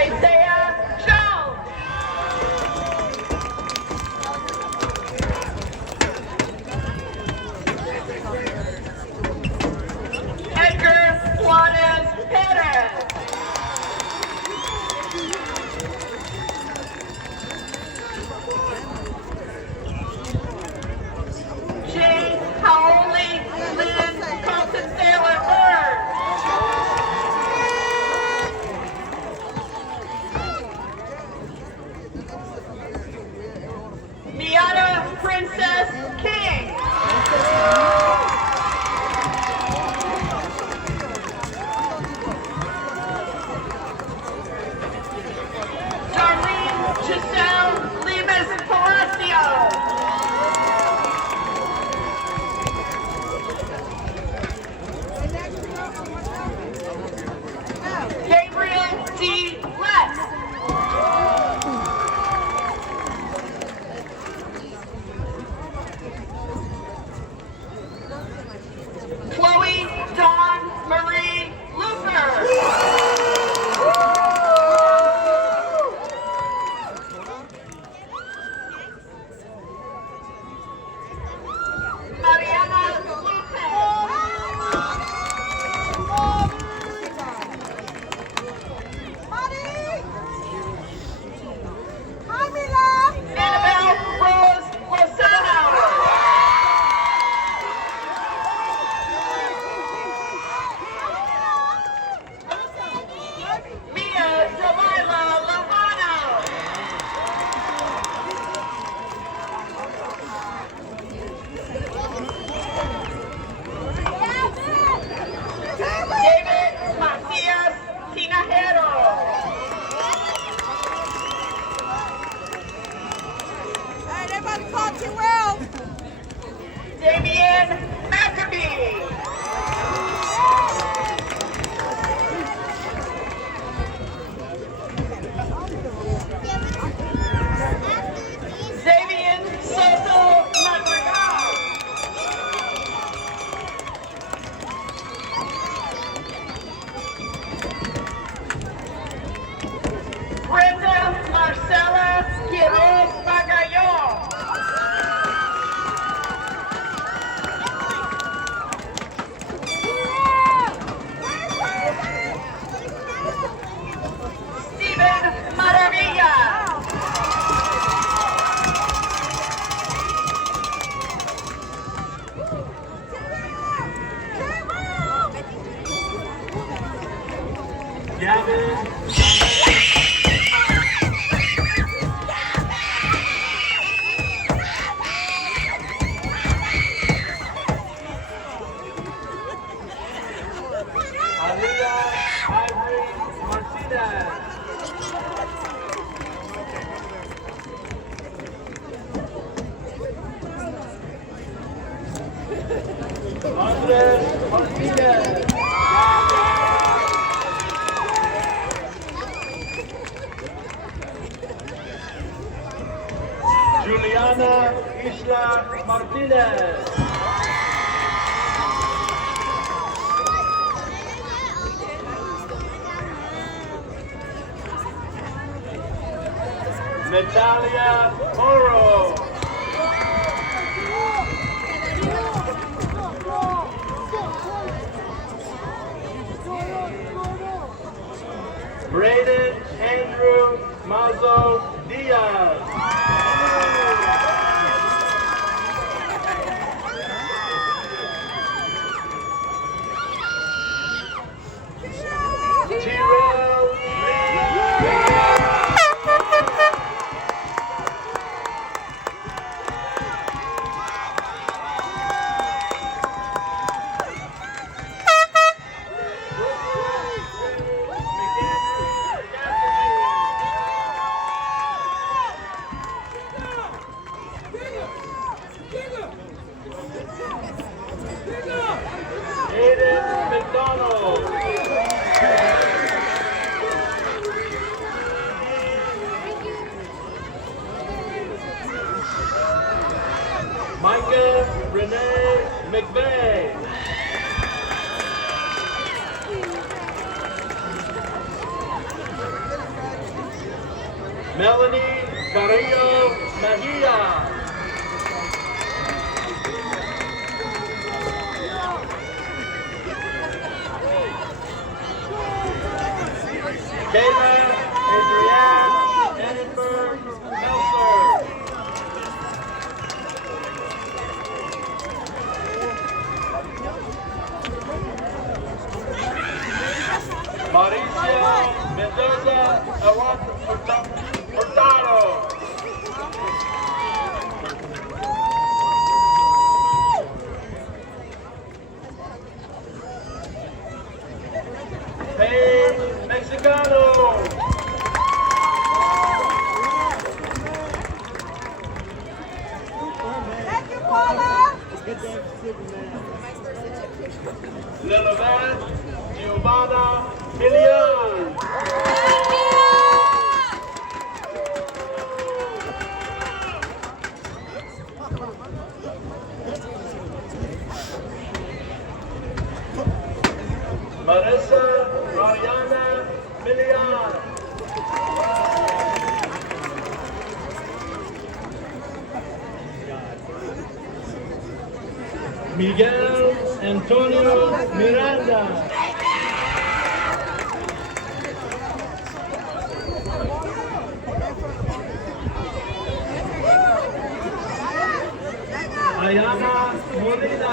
Isaiah Jones. Edgar Juarez Perez. Jane Howley Lynn Colton Sailor Bird. Miata Princess King. Darlene Giselle Lemus Palacio. Gabriel D. Letts. Chloe Dawn Marie Luper. Mariana Annabelle Rose Lozano. Mia Delilah Lovano. David Macias Tinajero. Damian Maccabee. Xavier Soto Madrigal. Brenda Marcela Quiroz Magallon. Steven Maravilla. Gavin Aliyah Ivory Martinez. Andres Martinez. Juliana Isla Martinez. Natalia Oro. Braden Andrew Mazo Diaz. Tyrell Melanie Carrillo Mejia. Kayla Adrienne Edinburgh Meltzer. Mauricio Mendoza Hurtado. Hey, Mexicano. Lilivan Giovanna Milian. Marissa Mariana Milian. Miguel Antonio Miranda. Ayana Molina.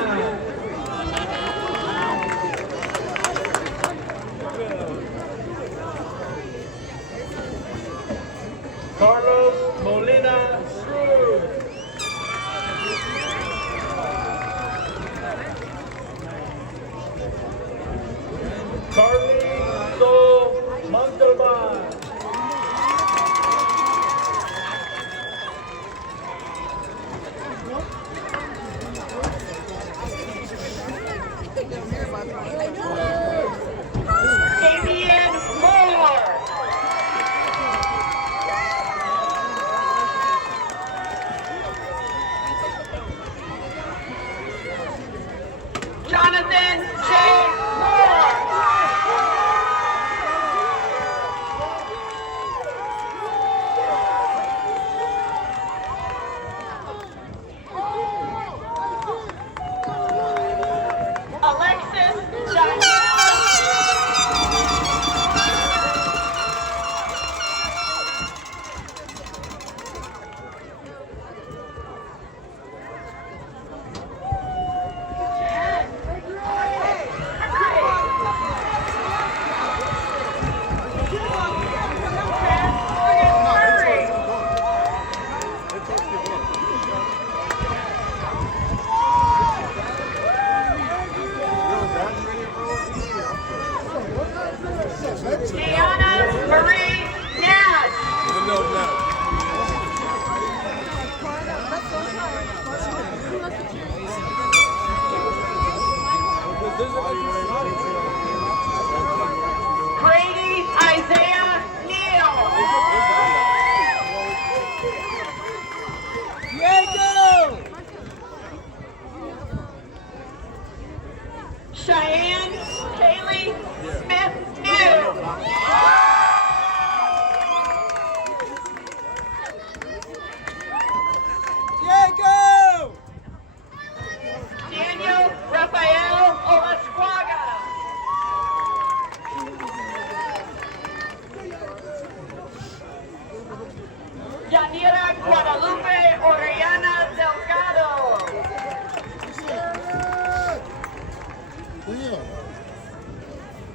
Carlos Molina Scrooge. Carly Sol Montalban. Fabian Moore. Jonathan J. Moore. Alexis Johnson. Deanna Marie Nash. Brady Isaiah Neal. Cheyenne Kaylee Smith New. Daniel Rafael Olasquaga. Yanira Guadalupe Oriana Delgado.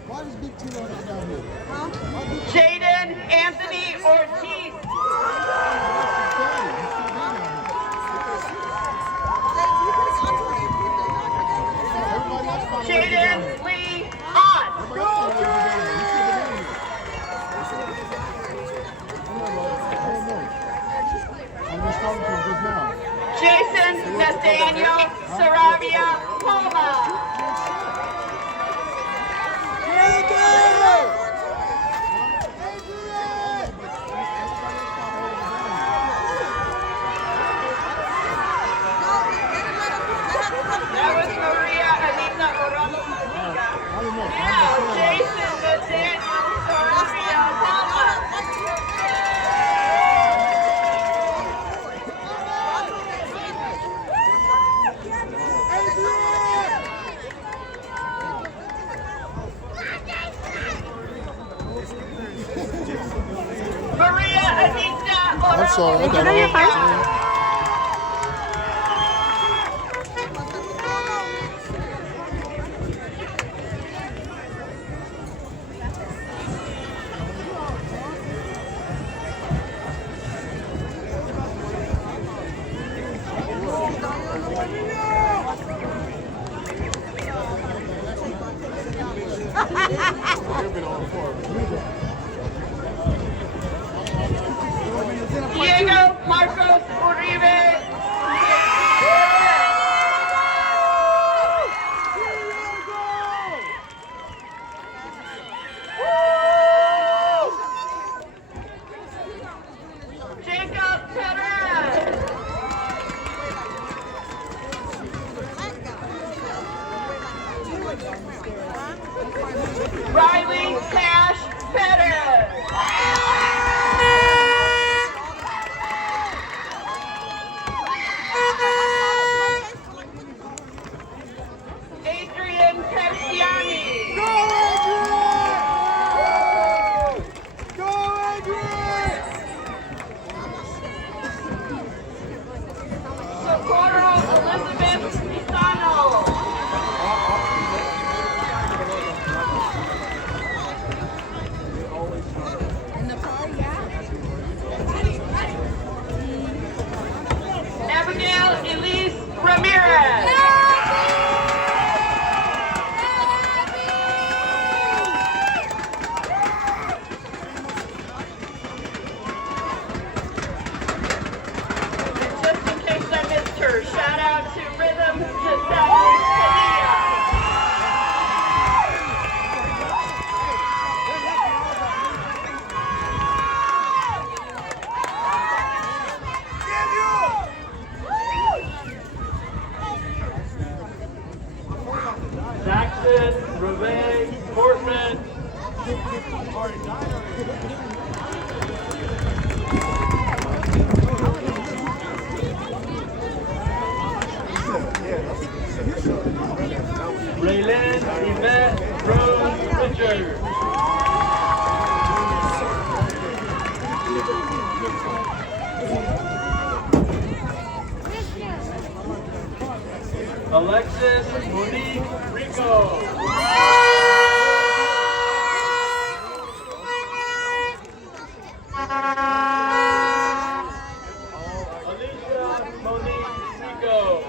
Why does Big T want us down here? Jaden Anthony Ortiz. Jaden Lee Ott. Jason Nathaniel Saravia Palma. That was Maria Anita Orozco. Now, Jason Nathaniel Saravia Palma. sorry. Thank you. No, you're fine. Diego Marcos Uribe. Jacob Perez. Riley Cash Perez. Adrian Castiani. Socorro Elizabeth Pisano. Abigail Elise Ramirez. And just in case I missed her, shout out to Rhythm Giselle Padilla. Jackson Reve Portman. Raylan Yvette Rose Richard. Alexis Monique Rico. Alicia Monique Rico.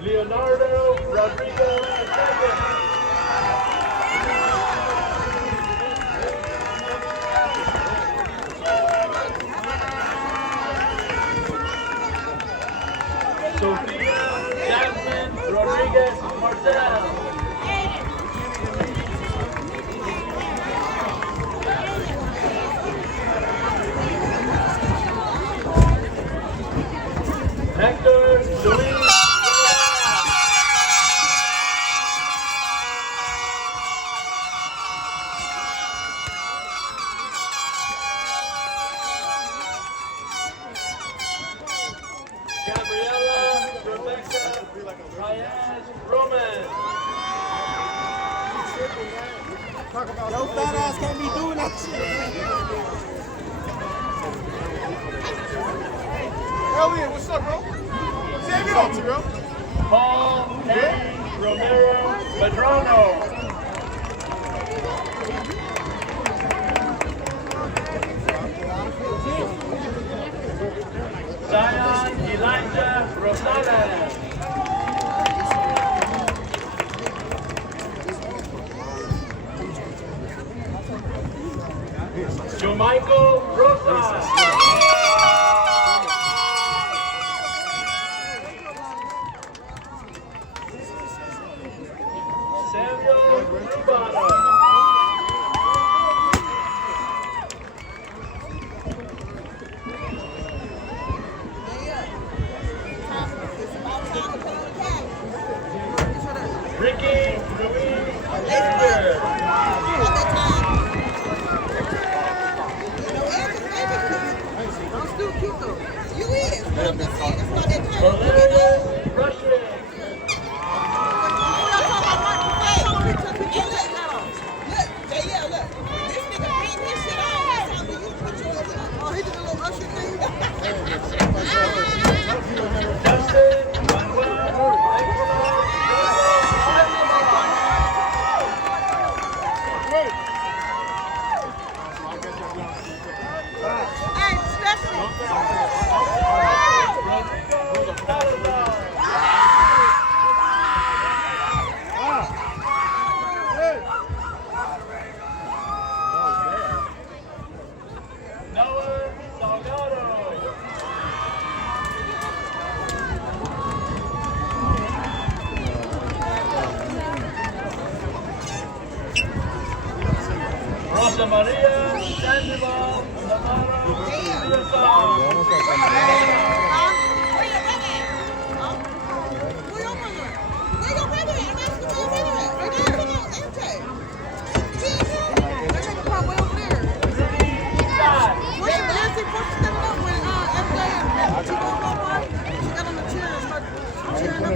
Leonardo Rodrigo II. Sofia Jasmine Rodriguez Martel. Hector Luis. Gabriela Rebecca Reyes Roman. Yo, fat ass can't be doing that shit. Elliot, what's up, bro? Samuel, bro. Paul A. Romero Medrano. Zion Elijah Rosales. Jomichael Rosas. Samuel Rubado. Ricky Louise Schaefer. Valeria Russian.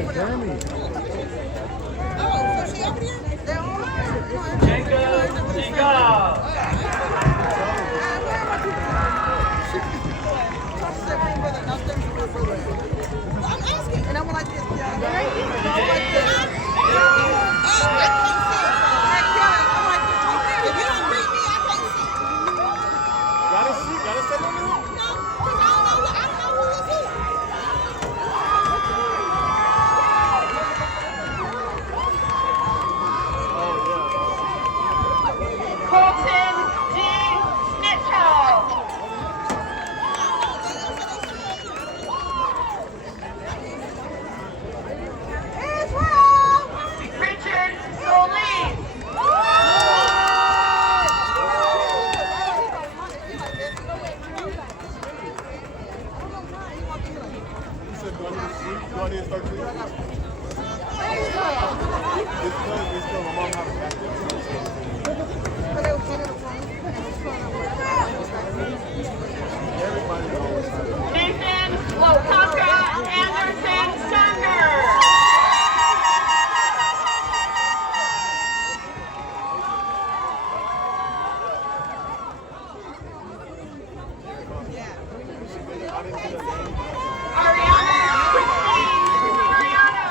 Jacob Seagal. I'm asking, and I'm like this, y'all. I'm like this. I can't see. I'm like this. If you don't read me, I can't see. Gotta see, gotta say no. No, because I don't know who this is. Colton D. Snitchell. Richard Solis. You said, do I need to sleep? Do I need to start sleeping? It's because my mom had a back. Everybody always has it. Nathan Lopaka Anderson Sunder. Ariana Christine Mariano.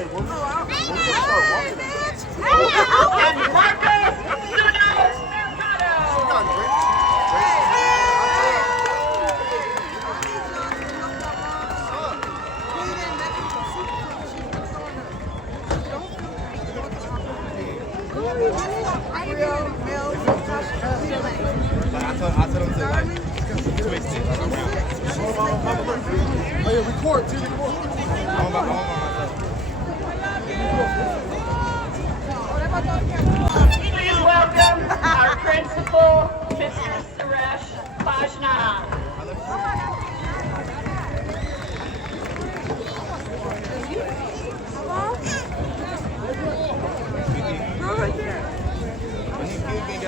And Marcos Sunos Mercado. I told him to like twist it around. Oh yeah, record too. Please welcome our principal, Mr. Suresh Bajna.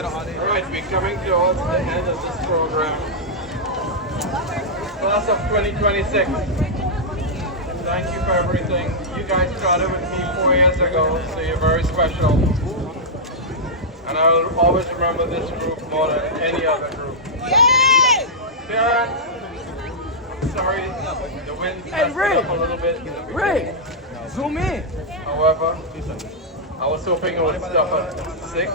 All right, we're coming towards the end of this program. Class of 2026. Thank you for everything. You guys started with me 4 years ago, so you're very special. And I will always remember this group more than any other group. Parents, sorry, the wind messed it up a little bit. Ray, zoom in. However, I was hoping it would stop at 6.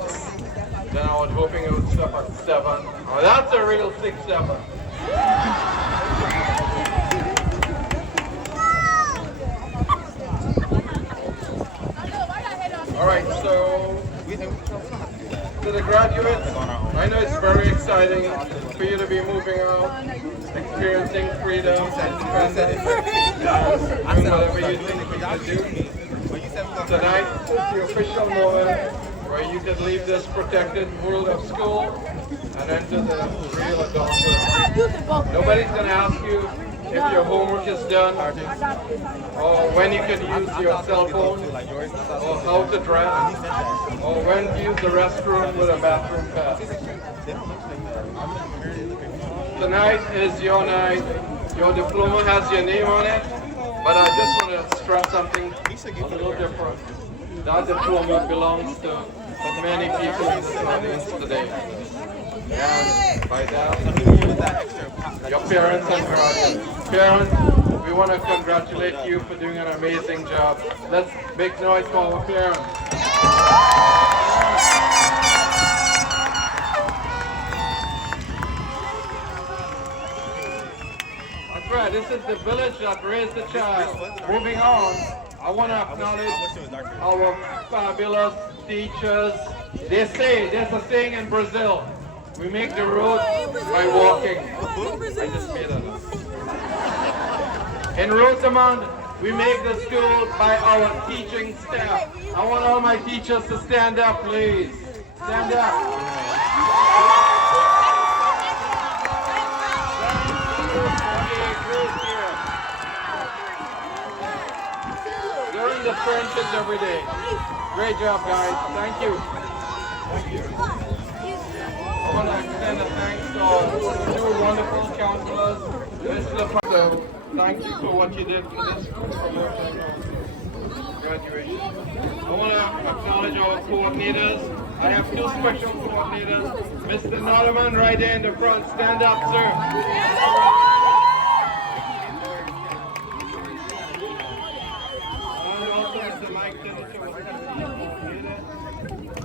Then I was hoping it would stop at 7. Oh, that's a real 6-7. All right, so to the graduates, I know it's very exciting for you to be moving out, experiencing freedom, and doing whatever you think you can do. Tonight is the official moment where you can leave this protected world of school and enter the real adulthood. Nobody's going to ask you if your homework is done, or when you can use your cell phone, or how to dress, or when to use the restroom with a bathroom pass. Tonight is your night. Your diploma has your name on it, but I just want to stress something a little different. That diploma belongs to many people in this audience today. And by that, your parents and guardians. Parents, we want to congratulate you for doing an amazing job. Let's make noise for our parents. That's right, this is the village that raised the child. Moving on, I want to acknowledge our fabulous teachers. They say, there's a saying in Brazil, we make the road by walking. I just made that up. In Rosamond, we make the school by our teaching staff. I want all my teachers to stand up, please. Stand up. Learn the friendships every day. Great job, guys. Thank you. Thank you. I want to extend a thanks to our two wonderful counselors, Mr. Pato. Thank you for what you did for this promotion graduation. I want to acknowledge our coordinators. I have two special coordinators. Mr. Norman right there in the front. Stand up, sir.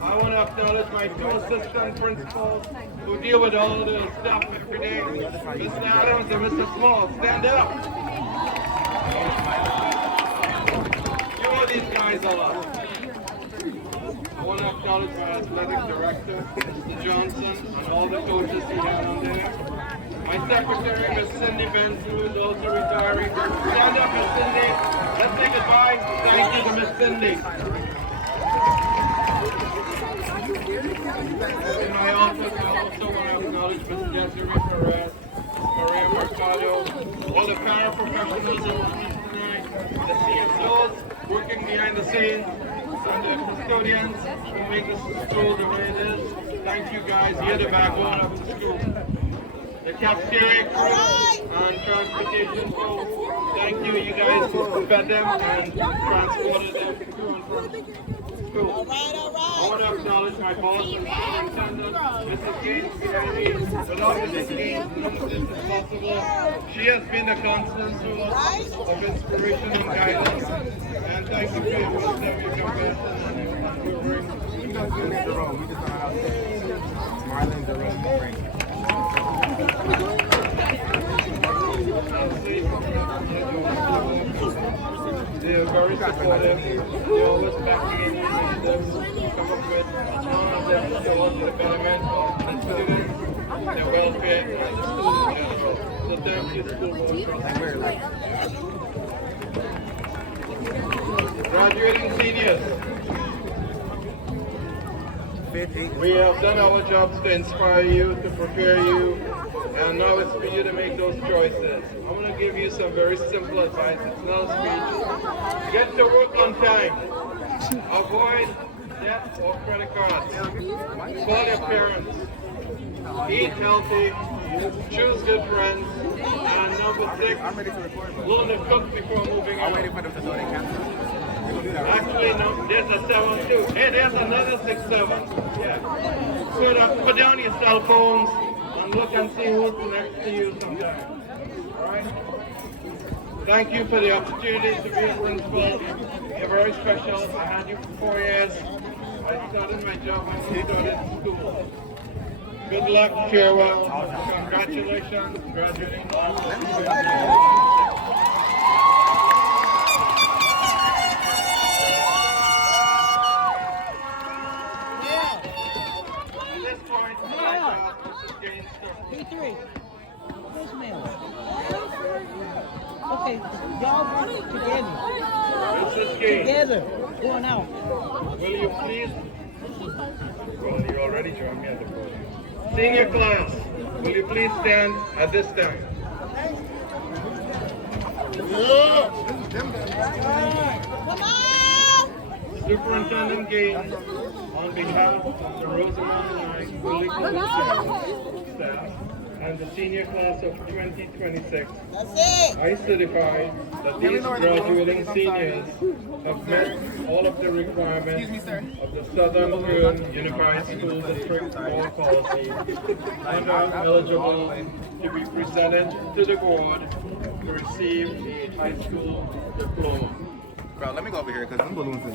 I want to acknowledge my two assistant principals who deal with all the stuff every day. Mr. Adams and Mr. Small, stand up. You know these guys a lot. I want to acknowledge my athletic director, Mr. Johnson, and all the coaches he had on there. My secretary, Ms. Cindy Benson, who is also retiring. Stand up, Ms. Cindy. Let's say goodbye. Thank you to Ms. Cindy. In my office, I also want to acknowledge Ms. Desiree Perez, Maria Mercado, all the paraprofessionals that were here tonight, the CSOs working behind the scenes, and the custodians who make this school the way it is. Thank you guys. You're the backbone of the school. The cafeteria crew and transportation folks. Thank you. You guys fed them and transported them to and from. School. All right, all I right. want to acknowledge my boss and superintendent, Mrs. Gates behind me. Without Mrs. Gates, none of this is possible. She has been a constant source of inspiration and guidance. And thank you for your wisdom, your compassion, and your unwavering Jerome, we just don't know how to say it. Marlon Jerome Frank. They're very supportive. They always back me in when I need them to come up with them towards the betterment of the students, their welfare, and the school in general. So thank you, school board. Graduating seniors. We have done our jobs to inspire you, to prepare you, and now it's for you to make those choices. I'm going to give you some very simple advice. It's not a speech. Get to work on time. Avoid debt or credit cards. Call your parents. Eat healthy. Choose good friends. And number 6, learn to cook before moving on. Actually, no, there's a 7 too. Hey, there's another 6, 7. Yeah. Put down your cell phones and look and see who's next to you sometime. Alright? Thank you for the opportunity to be a principal. You're very special. I had you for 4 years. I started my job when you started school. Good luck, farewell. Congratulations, graduating class. P3. Yes, ma'am. Okay, y'all together. Together. Going out. Will you please? Well, you already joined me at the podium. Senior class, will you please stand at this time? Come on! Superintendent Gaines, on behalf of the Rosamond High Fully Qualified staff and the senior class of 2026, I certify that these graduating seniors have met all of the requirements of the Southern Kern Unified School District Board Policy and are eligible to be presented to the board to receive a high school diploma. Bro, let me go over here because them balloons is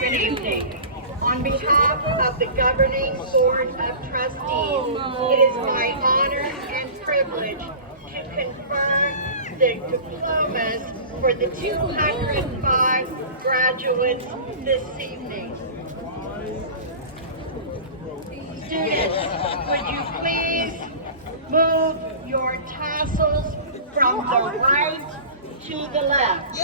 Good evening. On behalf of the Governing Board of Trustees, it is my honor and privilege to confer the diplomas for the 205 graduates this evening. Students, would you please move your tassels from the right to the left?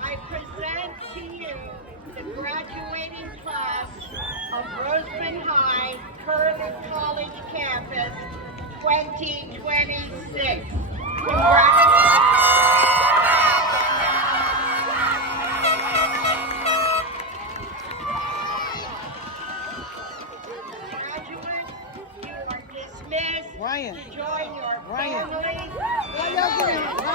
I present to you the graduating class of Rosamond High Curley College Campus 2026. Graduates, you are dismissed Ryan. to join your Ryan. family. How y'all doing?